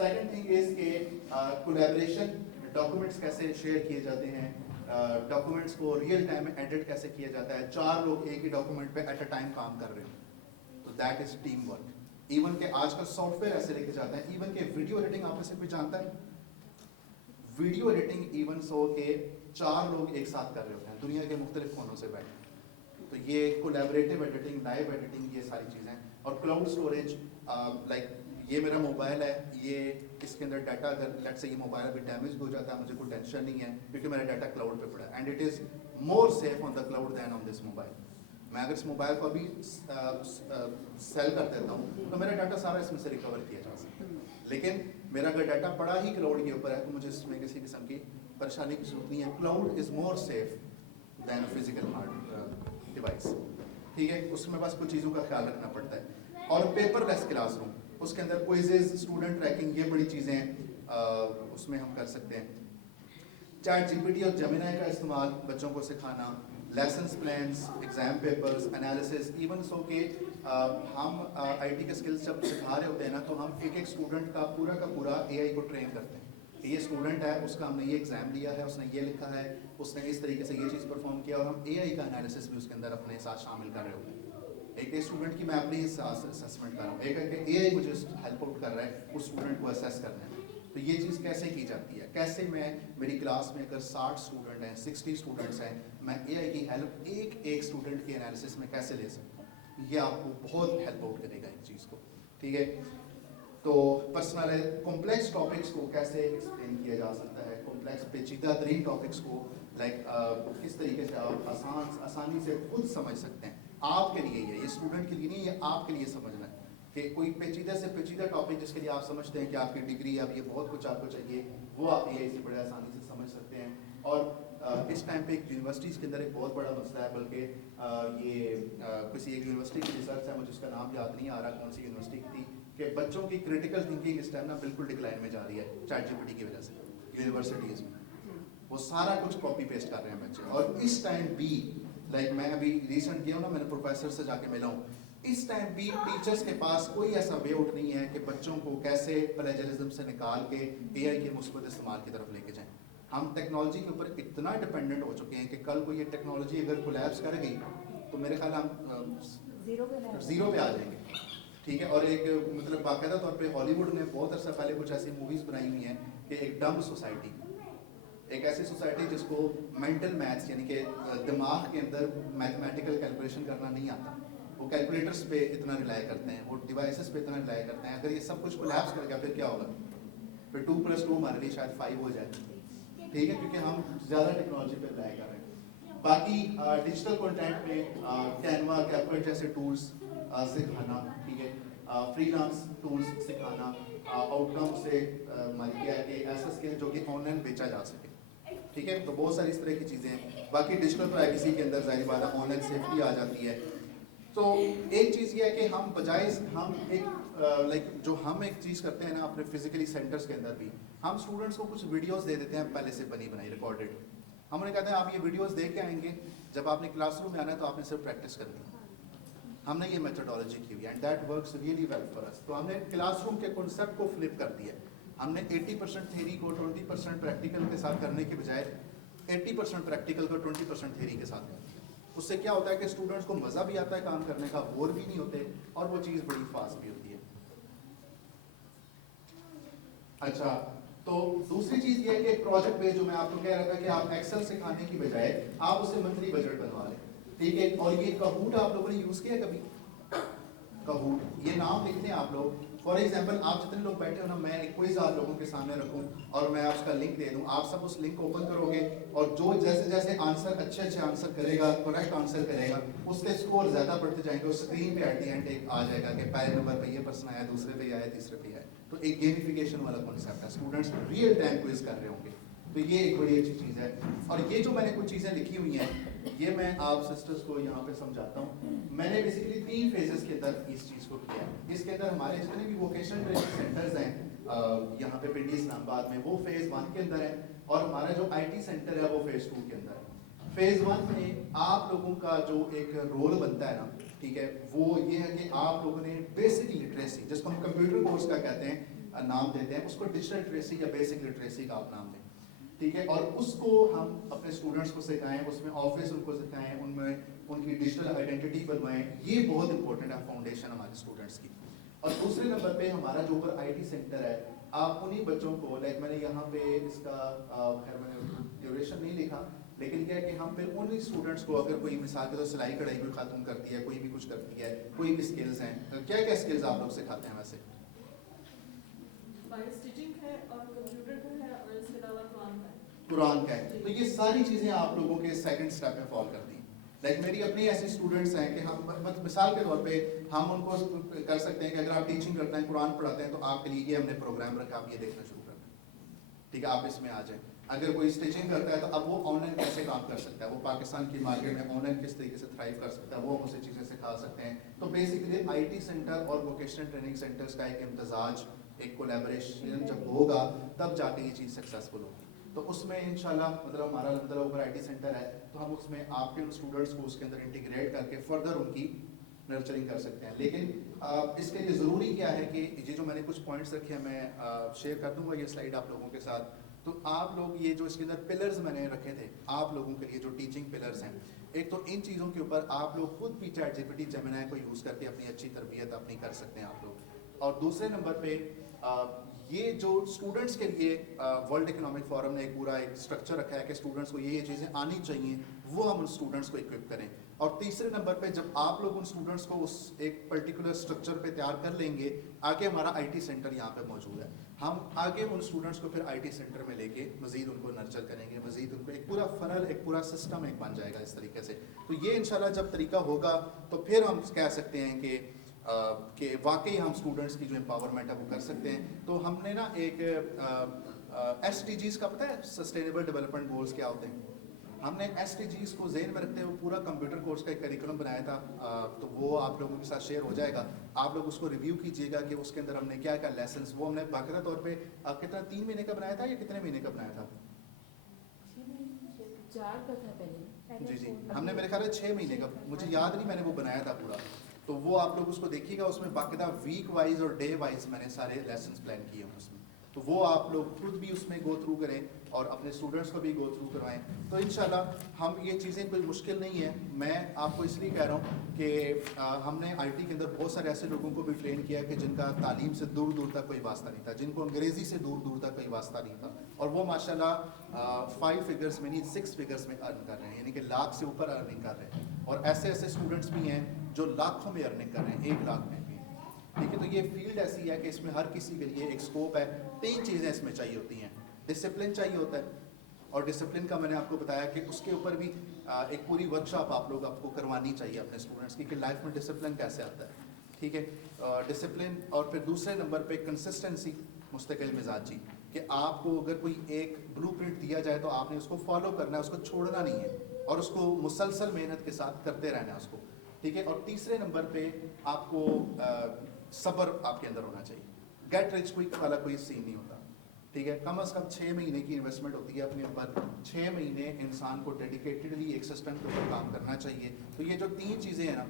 सेकंड थिंग इज कि कोलैबोरेशन, डॉक्यूमेंट्स कैसे शेयर किए जाते हैं, डॉक्यूमेंट्स को रियल टाइम में एडिट कैसे किया जाता है, 4 लोग एक ही डॉक्यूमेंट पे एट अ टाइम काम कर रहे हैं, तो that is team work. Even के आजकल सॉफ्टवेयर ऐसे लेके जाते हैं, इवन के वीडियो एडिटिंग आप में से कोई जानता है? वीडियो एडिटिंग इवन सो के 4 लोग एक साथ कर रहे होते हैं दुनिया के मुख्तलिफ कोनों से बैठ के। तो ये कोलैबोरेटिव एडिटिंग, लाइव एडिटिंग, ये सारी चीज़ें। और क्लाउड स्टोरेज, लाइक ये मेरा मोबाइल है, ये इसके अंदर डाटा, अगर लेट्स से ये मोबाइल अभी डैमेज हो जाता है, मुझे कोई टेंशन नहीं है क्योंकि मेरा डाटा क्लाउड पे पड़ा है, and it is more safe on the cloud than on this mobile. मैं अगर इस मोबाइल को अभी सेल कर देता हूँ तो मेरा डाटा सारा इसमें से रिकवर किया जा सकता है, लेकिन मेरा अगर डाटा पड़ा ही क्लाउड के ऊपर है तो मुझे इसमें किसी किस्म की परेशानी की जरूरत नहीं है। Cloud is more safe than physical hard device, ठीक है। उसमें बस कुछ चीज़ों का ख्याल रखना पड़ता है। और पेपरलेस क्लासरूम, उसके अंदर क्विज़ेस, स्टूडेंट ट्रैकिंग, ये बड़ी चीज़ें हैं, उसमें हम कर सकते हैं। चैट जीपीटी और जेमिनी का इस्तेमाल बच्चों को सिखाना, lessons plans, exam papers, analysis, even so के हम आईटी के स्किल्स जब सिखा रहे होते हैं ना, तो हम एक स्टूडेंट का पूरा एआई को ट्रेन करते हैं। ये स्टूडेंट है, उसका हमने ये एग्जाम लिया है, उसने ये लिखा है, उसने इस तरीके से ये चीज़ परफॉर्म किया, और हम एआई का एनालिसिस भी उसके अंदर अपने साथ शामिल कर रहे होते हैं। एक स्टूडेंट की मैं अपनी असेसमेंट कर रहा हूँ, एक एआई मुझे हेल्प आउट कर रहा है उस स्टूडेंट को असेस करने में। तो ये चीज़ कैसे की जाती है, कैसे मैं मेरी क्लास में अगर 60 स्टूडेंट हैं, 60 स्टूडेंट्स हैं, मैं एआई की हेल्प एक स्टूडेंट के एनालिसिस में कैसे ले सकता हूँ, ये आपको बहुत हेल्प आउट करेगा इस चीज़ को, ठीक है। तो पर्सनल कॉम्प्लेक्स टॉपिक्स को कैसे एक्सप्लेन किया जा सकता है, कॉम्प्लेक्स पेचीदा तरीन टॉपिक्स को किस तरीके से आप आसानी से खुद समझ सकते हैं। आपके लिए ये स्टूडेंट के लिए नहीं, ये आपके लिए समझना है कि कोई पेचीदा से पेचीदा टॉपिक जिसके लिए आप समझते हैं कि आपकी डिग्री, अब ये बहुत कुछ आपको चाहिए, वो आप ये इसे बड़े आसानी से समझ सकते हैं। और इस टाइम पे एक यूनिवर्सिटीज़ के अंदर एक बहुत बड़ा मसला है, बल्कि किसी एक यूनिवर्सिटी की रिसर्च है, मुझे उसका नाम याद नहीं आ रहा कौन सी यूनिवर्सिटी थी, कि बच्चों की क्रिटिकल थिंकिंग इस टाइम ना बिल्कुल डिक्लाइन में जा रही है चैट जीपीटी की वजह से यूनिवर्सिटीज़ में। वो सारा कुछ कॉपी पेस्ट कर रहे हैं बच्चे, और इस टाइम भी लाइक मैं अभी रिसेंट गया हूँ ना, मैंने प्रोफेसर से जाके मिला हूँ, इस टाइम भी टीचर्स के पास कोई ऐसा वे आउट नहीं है कि बच्चों को कैसे प्लेजरिज्म से निकाल के एआई के मुस्बत इस्तेमाल की तरफ लेके जाएं। हम टेक्नोलॉजी के ऊपर इतना डिपेंडेंट हो चुके हैं कि कल को ये टेक्नोलॉजी अगर कोलैप्स कर गई तो मेरे ख्याल हम जीरो पे आ जाएंगे, ठीक है। और एक मतलब बाकायदा तौर पे हॉलीवुड ने बहुत अर्सा पहले कुछ ऐसी मूवीज़ बनाई हुई हैं कि एक डम सोसाइटी, एक ऐसी सोसाइटी जिसको मेंटल मैथ्स यानी कि दिमाग के अंदर मैथमेटिकल कैलकुलेशन करना नहीं आता, वो कैलकुलेटर्स पे इतना रिलाई करते हैं, वो डिवाइसेस पे इतना रिलाई करते हैं। अगर ये सब कुछ कोलैप्स कर गया फिर क्या होगा, फिर 2 + 2 हमारे लिए शायद 5 हो जाए, ठीक है, क्योंकि हम ज़्यादा टेक्नोलॉजी पे रिलाई कर रहे हैं। बाकी डिजिटल कंटेंट में कैनवा, कैपकट जैसे टूल्स सिखाना, ठीक है, फ्रीलांस टूल्स सिखाना, आउटकम से हमारी क्या है कि ऐसा स्किल जो कि ऑनलाइन बेचा जा सके, ठीक है। तो बहुत सारी इस तरह की चीज़ें हैं। बाकी डिजिटल प्राइवेसी के अंदर ज़ाहिर बात है ऑनलाइन सेफ्टी आ जाती है। तो एक चीज़ ये है कि हम बजाय हम एक चीज़ करते हैं ना अपने फिजिकली सेंटर्स के अंदर भी, हम स्टूडेंट्स को कुछ वीडियोस दे देते हैं पहले से बनी बनाई रिकॉर्डेड। हम उन्हें कहते हैं आप ये वीडियोस देख के आएंगे, जब आपने क्लासरूम में आना है तो आपने सिर्फ प्रैक्टिस करनी है। हमने ये मेथोडोलॉजी की हुई and that works really well for us. तो हमने क्लासरूम के कॉन्सेप्ट को फ्लिप कर दिया। हमने 80% थ्योरी को 20% प्रैक्टिकल के साथ करने के बजाय 80% प्रैक्टिकल को 20% थ्योरी के साथ करते हैं। उससे क्या होता है कि स्टूडेंट्स को मज़ा भी आता है काम करने का, बोर भी नहीं होते, और वो चीज़ बड़ी फास्ट भी होती है। अच्छा, तो दूसरी चीज़ ये है कि प्रोजेक्ट बेस्ड जो मैं आपको कह रहा था कि आप एक्सेल सिखाने की बजाय आप उससे मंथली बजट बनवा लें, ठीक है। और ये कहूट आप लोगों ने यूज़ किया कभी? कहूट, ये नाम लिख लें आप लोग। फॉर एग्जाम्पल आप जितने लोग बैठे हो ना, मैं एक क्विज आप लोगों के सामने रखूं और मैं उसका लिंक दे दूं, आप सब उस लिंक को ओपन करोगे और जो जैसे जैसे आंसर अच्छे आंसर करेगा, करेक्ट आंसर करेगा, उसके स्कोर ज़्यादा बढ़ते जाएंगे। उस स्क्रीन पे एट द एंड एक आ जाएगा कि पहले नंबर पे ये पर्सन आया, दूसरे पे आया, तीसरे पे आया। तो एक गेमिफिकेशन वाला कॉन्सेप्ट है, स्टूडेंट्स रियल टाइम क्विज कर रहे होंगे, तो ये एक बड़ी अच्छी चीज़ है। और ये जो मैंने कुछ चीज़ें लिखी हुई हैं, ये मैं आप सिस्टर्स को यहाँ पे समझाता हूँ। मैंने बेसिकली 3 फेजेस के अंदर इस चीज़ को किया है। इसके अंदर हमारे जितने भी वोकेशनल ट्रेनिंग सेंटर्स हैं यहाँ पे पिंडी इस्लामाबाद में, वो फेज़ 1 के अंदर है, और हमारा जो IT सेंटर है वो फेज़ 2 के अंदर है। फेज़ 1 में आप लोगों का जो एक रोल बनता है ना, ठीक है, वो ये है कि आप लोगों ने बेसिक लिटरेसी, जिसको हम कंप्यूटर कोर्स का कहते हैं, नाम देते हैं, उसको डिजिटल लिटरेसी या बेसिक लिटरेसी का आप नाम दें, ठीक है। और उसको हम अपने स्टूडेंट्स को सिखाएं, उसमें ऑफिस उनको सिखाएं, उनमें उनकी डिजिटल आइडेंटिटी बनवाएं, ये बहुत इंपॉर्टेंट है फाउंडेशन हमारे स्टूडेंट्स की। और दूसरे नंबर पे हमारा जो ऊपर आईटी सेंटर है, आप उन्हीं बच्चों को, लाइक मैंने यहाँ पे इसका खैर मैंने ड्यूरेशन नहीं लिखा, लेकिन क्या है कि हम फिर उन स्टूडेंट्स को, अगर कोई मिसाल के तो सिलाई कढ़ाई कोई खातून करती है, कोई भी कुछ करती है, कोई भी स्किल्स हैं, क्या क्या स्किल्स आप लोग सिखाते हैं वैसे? स्टिचिंग है और कंप्यूटर का है और इसके अलावा कुरान का है। तो ये सारी चीजें आप लोगों के सेकंड स्टेप में फॉल करती हैं। लाइक मेरी अपनी ऐसी स्टूडेंट्स हैं कि हम मिसाल के तौर पे हम उनको कर सकते हैं कि अगर आप टीचिंग करते हैं, कुरान पढ़ाते हैं, तो आपके लिए ये हमने प्रोग्राम रखा, आप ये देखना शुरू कर दें, ठीक है, आप इसमें आ जाएं। अगर कोई स्टिचिंग करता है तो अब वो ऑनलाइन कैसे काम कर सकता है, वो पाकिस्तान की मार्केट में ऑनलाइन किस तरीके से थ्राइव कर सकता है, वो हम उसे चीज़ें सिखा सकते हैं। तो बेसिकली आईटी सेंटर और वोकेशनल ट्रेनिंग सेंटर्स का एक इम्तजाज, एक कोलैबोरेशन जब होगा तब जाके ये चीज़ सक्सेसफुल होगी। तो उसमें इंशाल्लाह मतलब हमारा मतलब ऊपर आईटी सेंटर है, तो हम उसमें आपके उन स्टूडेंट्स को उसके अंदर इंटीग्रेट करके फर्दर उनकी नर्चरिंग कर सकते हैं। लेकिन इसके लिए ज़रूरी क्या है कि ये जो मैंने कुछ पॉइंट्स रखे हैं, मैं शेयर कर दूंगा ये स्लाइड आप लोगों के साथ। तो आप लोग ये जो इसके अंदर पिलर्स मैंने रखे थे आप लोगों के लिए, जो टीचिंग पिलर्स हैं, एक तो इन चीज़ों के ऊपर आप लोग खुद भी चैट जीपीटी, जेमिनी को यूज़ करके अपनी अच्छी तरबियत अपनी कर सकते हैं आप लोग। और दूसरे नंबर पे ये जो स्टूडेंट्स के लिए वर्ल्ड इकोनॉमिक फोरम ने एक पूरा एक स्ट्रक्चर रखा है कि स्टूडेंट्स को ये चीज़ें आनी चाहिए, वो हम उन स्टूडेंट्स को इक्विप करें। और तीसरे नंबर पे जब आप लोग उन स्टूडेंट्स को उस एक पर्टिकुलर स्ट्रक्चर पे तैयार कर लेंगे, आगे हमारा आईटी सेंटर यहाँ पे मौजूद है, हम आगे उन स्टूडेंट्स को फिर आईटी सेंटर में लेके मजीद उनको नर्चर करेंगे, मजीद उनको एक पूरा फनल, एक पूरा सिस्टम एक बन जाएगा इस तरीके से। तो ये इंशाल्लाह जब तरीका होगा तो फिर हम कह सकते हैं कि वाकई हम स्टूडेंट्स की जो एम्पावरमेंट है वो कर सकते हैं। तो हमने ना एक SDGs का पता है, सस्टेनेबल डेवलपमेंट गोल्स क्या होते हैं, हमने SDGs को ज़हन में रखते हुए पूरा कंप्यूटर कोर्स का एक करिकुलम बनाया था। तो वो आप लोगों के साथ शेयर हो जाएगा, आप लोग उसको रिव्यू कीजिएगा कि उसके अंदर हमने क्या क्या लेसन्स, वो हमने बाकायदा तौर पे कितना 3 महीने का बनाया था या कितने महीने का बनाया था? 4 का था पहले। जी, हमने मेरे ख्याल है 6 महीने का, मुझे याद नहीं, मैंने वो बनाया था पूरा। तो वो आप लोग उसको देखिएगा, उसमें बाकायदा वीक वाइज और डे वाइज मैंने सारे लेसन्स प्लान किए हैं उसमें। तो वो आप लोग खुद भी उसमें गो थ्रू करें और अपने स्टूडेंट्स को भी गो थ्रू करवाएं। तो इंशाल्लाह हम ये चीज़ें कोई मुश्किल नहीं है, मैं आपको इसलिए कह रहा हूँ कि हमने आईटी के अंदर बहुत सारे ऐसे लोगों को भी ट्रेन किया कि जिनका तालीम से दूर दूर तक कोई वास्ता नहीं था, जिनको अंग्रेज़ी से दूर दूर तक कोई वास्ता नहीं था, और वो माशाल्लाह 5 फिगर्स में नहीं 6 फिगर्स में अर्न कर रहे हैं, यानी कि लाख से ऊपर अर्निंग कर रहे हैं। और ऐसे ऐसे स्टूडेंट्स भी हैं जो लाखों में अर्निंग कर रहे हैं, 1 लाख में भी। ठीक है, तो ये फील्ड ऐसी है कि इसमें हर किसी के लिए एक स्कोप है। 3 चीज़ें इसमें चाहिए होती हैं, डिसिप्लिन चाहिए होता है, और डिसिप्लिन का मैंने आपको बताया कि उसके ऊपर भी एक पूरी वर्कशॉप आप लोग आपको करवानी चाहिए अपने स्टूडेंट्स की कि लाइफ में डिसिप्लिन कैसे आता है। ठीक है, डिसिप्लिन। और फिर दूसरे नंबर पे कंसिस्टेंसी, मुस्तकिल मिजाजी, कि आपको अगर कोई एक ब्लूप्रिंट दिया जाए तो आपने उसको फॉलो करना है, उसको छोड़ना नहीं है, और उसको मुसलसल मेहनत के साथ करते रहना है उसको। ठीक है, और तीसरे नंबर पे आपको सब्र आपके अंदर होना चाहिए। गेट रिच क्विक वाला कोई सीन नहीं होता। ठीक है, कम से कम 6 महीने की इन्वेस्टमेंट होती है अपने ऊपर, 6 महीने इंसान को डेडिकेटेडली एक सिस्टम के ऊपर काम करना चाहिए। तो ये जो 3 चीज़ें हैं ना,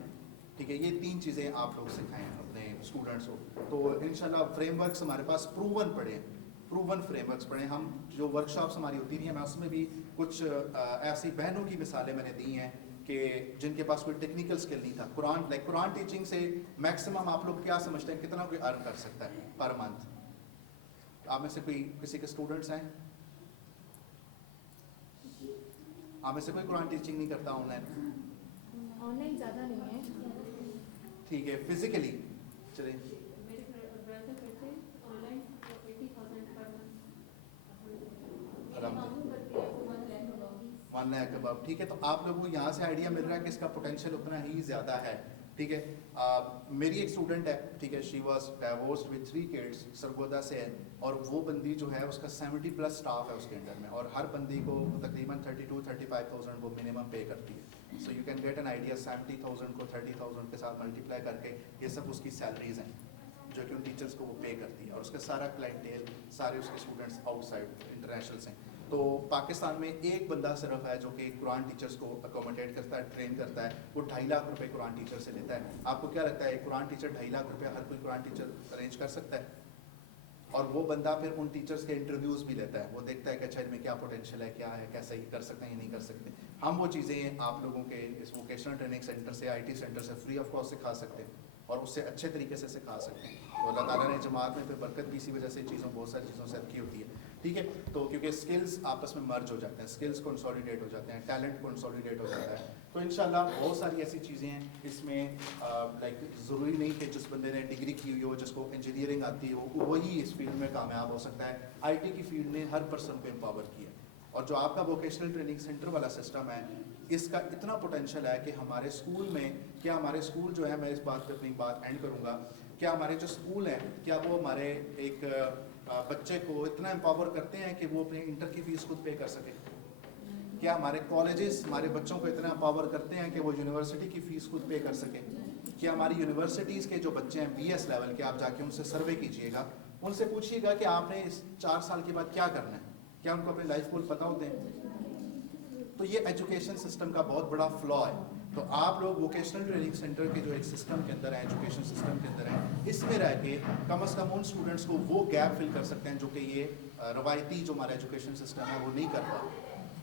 ठीक है, ये 3 चीज़ें आप लोग सिखाएं अपने स्टूडेंट्स को। तो इंशाल्लाह फ्रेमवर्क्स हमारे पास प्रूवन पड़े हैं, प्रूवन फ्रेमवर्क्स पढ़ें। हम जो वर्कशॉप्स हमारी होती रही हैं, मैं उसमें भी कुछ ऐसी बहनों की मिसालें मैंने दी हैं कि जिनके पास कोई टेक्निकल स्किल नहीं था। कुरान टीचिंग से मैक्सिमम आप लोग क्या समझते हैं कितना कोई अर्न कर सकता है पर मंथ? आप में से कोई किसी के स्टूडेंट्स हैं? आप में से कोई कुरान टीचिंग नहीं करता ऑनलाइन? ऑनलाइन ज़्यादा नहीं है। ठीक है, फिजिकली चलिए। मेरे ब्रदर करते हैं ऑनलाइन 80,000 पर मंथ करते हैं, वो 1 लाख 1 लाख अबव। ठीक है, तो आप लोगों को यहाँ से आइडिया मिल रहा है कि इसका पोटेंशियल उतना ही ज़्यादा है। ठीक है, मेरी एक स्टूडेंट है, ठीक है, she was divorced with 3 kids, Sargodha से है, और वो बंदी जो है उसका 70+ स्टाफ है उसके अंडर में, और हर बंदी को तकरीबन 32-35,000 वो मिनिमम पे करती है। So you can get an idea, 70,000 को 30,000 के साथ मल्टीप्लाई करके ये सब उसकी सैलरीज हैं जो कि उन टीचर्स को वो पे करती है, और उसका सारा क्लाइंटेल, सारे उसके स्टूडेंट्स आउटसाइड इंटरनेशनल हैं। तो पाकिस्तान में एक बंदा सिर्फ है जो कि कुरान टीचर्स को अकोमोडेट करता है, ट्रेन करता है, वो 2.5 लाख रुपए कुरान टीचर से लेता है। आपको क्या लगता है कुरान टीचर 2.5 लाख रुपए हर कोई कुरान टीचर अरेंज कर सकता है? اور وہ بندہ پھر ان ٹیچرز کے انٹرویوز بھی لیتا ہے, وہ دیکھتا ہے کہ اچھا ان میں کیا پوٹینشیل ہے, کیا ہے, کیسے ہی کر سکتے ہیں یا نہیں کر سکتے. ہم وہ چیزیں آپ لوگوں کے اس ووکیشنل ٹریننگ سینٹر سے, آئی ٹی سینٹر سے فری آف کاسٹ سکھا سکتے ہیں اور اس سے اچھے طریقے سے سکھا سکتے ہیں. تو اللہ تعالیٰ نے جماعت میں پھر برکت بھی اسی وجہ سے چیزوں بہت ساری چیزوں سے رکھی ہوتی ہے, ٹھیک ہے. تو کیونکہ اسکلز آپس میں مرج ہو جاتے ہیں, اسکلز کنسالیڈیٹ ہو جاتے ہیں, ٹیلنٹ کنسالیڈیٹ ہو جاتا ہے. تو انشاءاللہ بہت ساری ایسی چیزیں ہیں اس میں, لائک ضروری نہیں کہ جس بندے نے ڈگری کی ہوئی ہو, جس کو انجینئرنگ آتی ہو, وہی اس فیلڈ میں کامیاب ہو سکتا ہے. آئی ٹی کی فیلڈ نے ہر پرسن کو امپاور کیا. اور جو آپ کا ووکیشنل ٹریننگ سینٹر والا سسٹم ہے, اس کا اتنا پوٹینشیل ہے کہ ہمارے اسکول میں, کیا ہمارے اسکول جو ہے, میں اس بات پہ اپنی بات اینڈ کروں گا, کیا ہمارے جو اسکول ہیں کیا وہ ہمارے ایک بچے کو اتنا امپاور کرتے ہیں کہ وہ اپنے انٹر کی فیس خود پے کر سکے؟ کیا ہمارے کالجز ہمارے بچوں کو اتنا امپاور کرتے ہیں کہ وہ یونیورسٹی کی فیس خود پے کر سکیں؟ کیا ہماری یونیورسٹیز کے جو بچے ہیں بی ایس لیول کے, آپ جا کے ان سے سروے کیجئے گا, ان سے پوچھیے گا کہ آپ نے اس 4 سال کے بعد کیا کرنا ہے, کیا ان کو اپنے لائف گول پتہ ہوتے ہیں؟ تو یہ ایجوکیشن سسٹم کا بہت بڑا فلا ہے. تو آپ لوگ ووکیشنل ٹریننگ سینٹر کے جو ایک سسٹم کے اندر ہے, ایجوکیشن سسٹم کے اندر ہے, اس میں رہ کے کم از کم ان اسٹوڈنٹس کو وہ گیپ فل کر سکتے ہیں جو کہ یہ روایتی جو ہمارا ایجوکیشن سسٹم ہے وہ نہیں کر پا.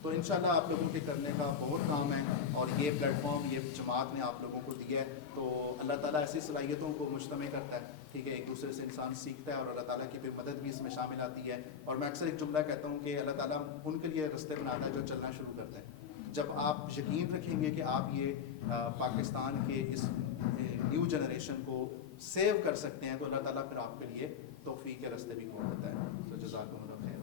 تو انشاءاللہ آپ لوگوں کے کرنے کا بہت کام ہے, اور یہ پلیٹ فارم یہ جماعت نے آپ لوگوں کو دیا ہے. تو اللہ تعالیٰ ایسی صلاحیتوں کو مجتمع کرتا ہے, ٹھیک ہے, ایک دوسرے سے انسان سیکھتا ہے, اور اللہ تعالیٰ کی پھر مدد بھی اس میں شامل آتی ہے. اور میں اکثر ایک جملہ کہتا ہوں کہ اللہ تعالیٰ ان کے لیے رستے بناتا ہے جو چلنا شروع کرتے ہیں. جب آپ یقین رکھیں گے کہ آپ یہ پاکستان کے اس نیو جنریشن کو سیو کر سکتے ہیں, تو اللہ تعالیٰ پھر آپ کے لیے توفیق کے رستے بھی کھول دیتا ہے. تو جزاکم اللہ خیر.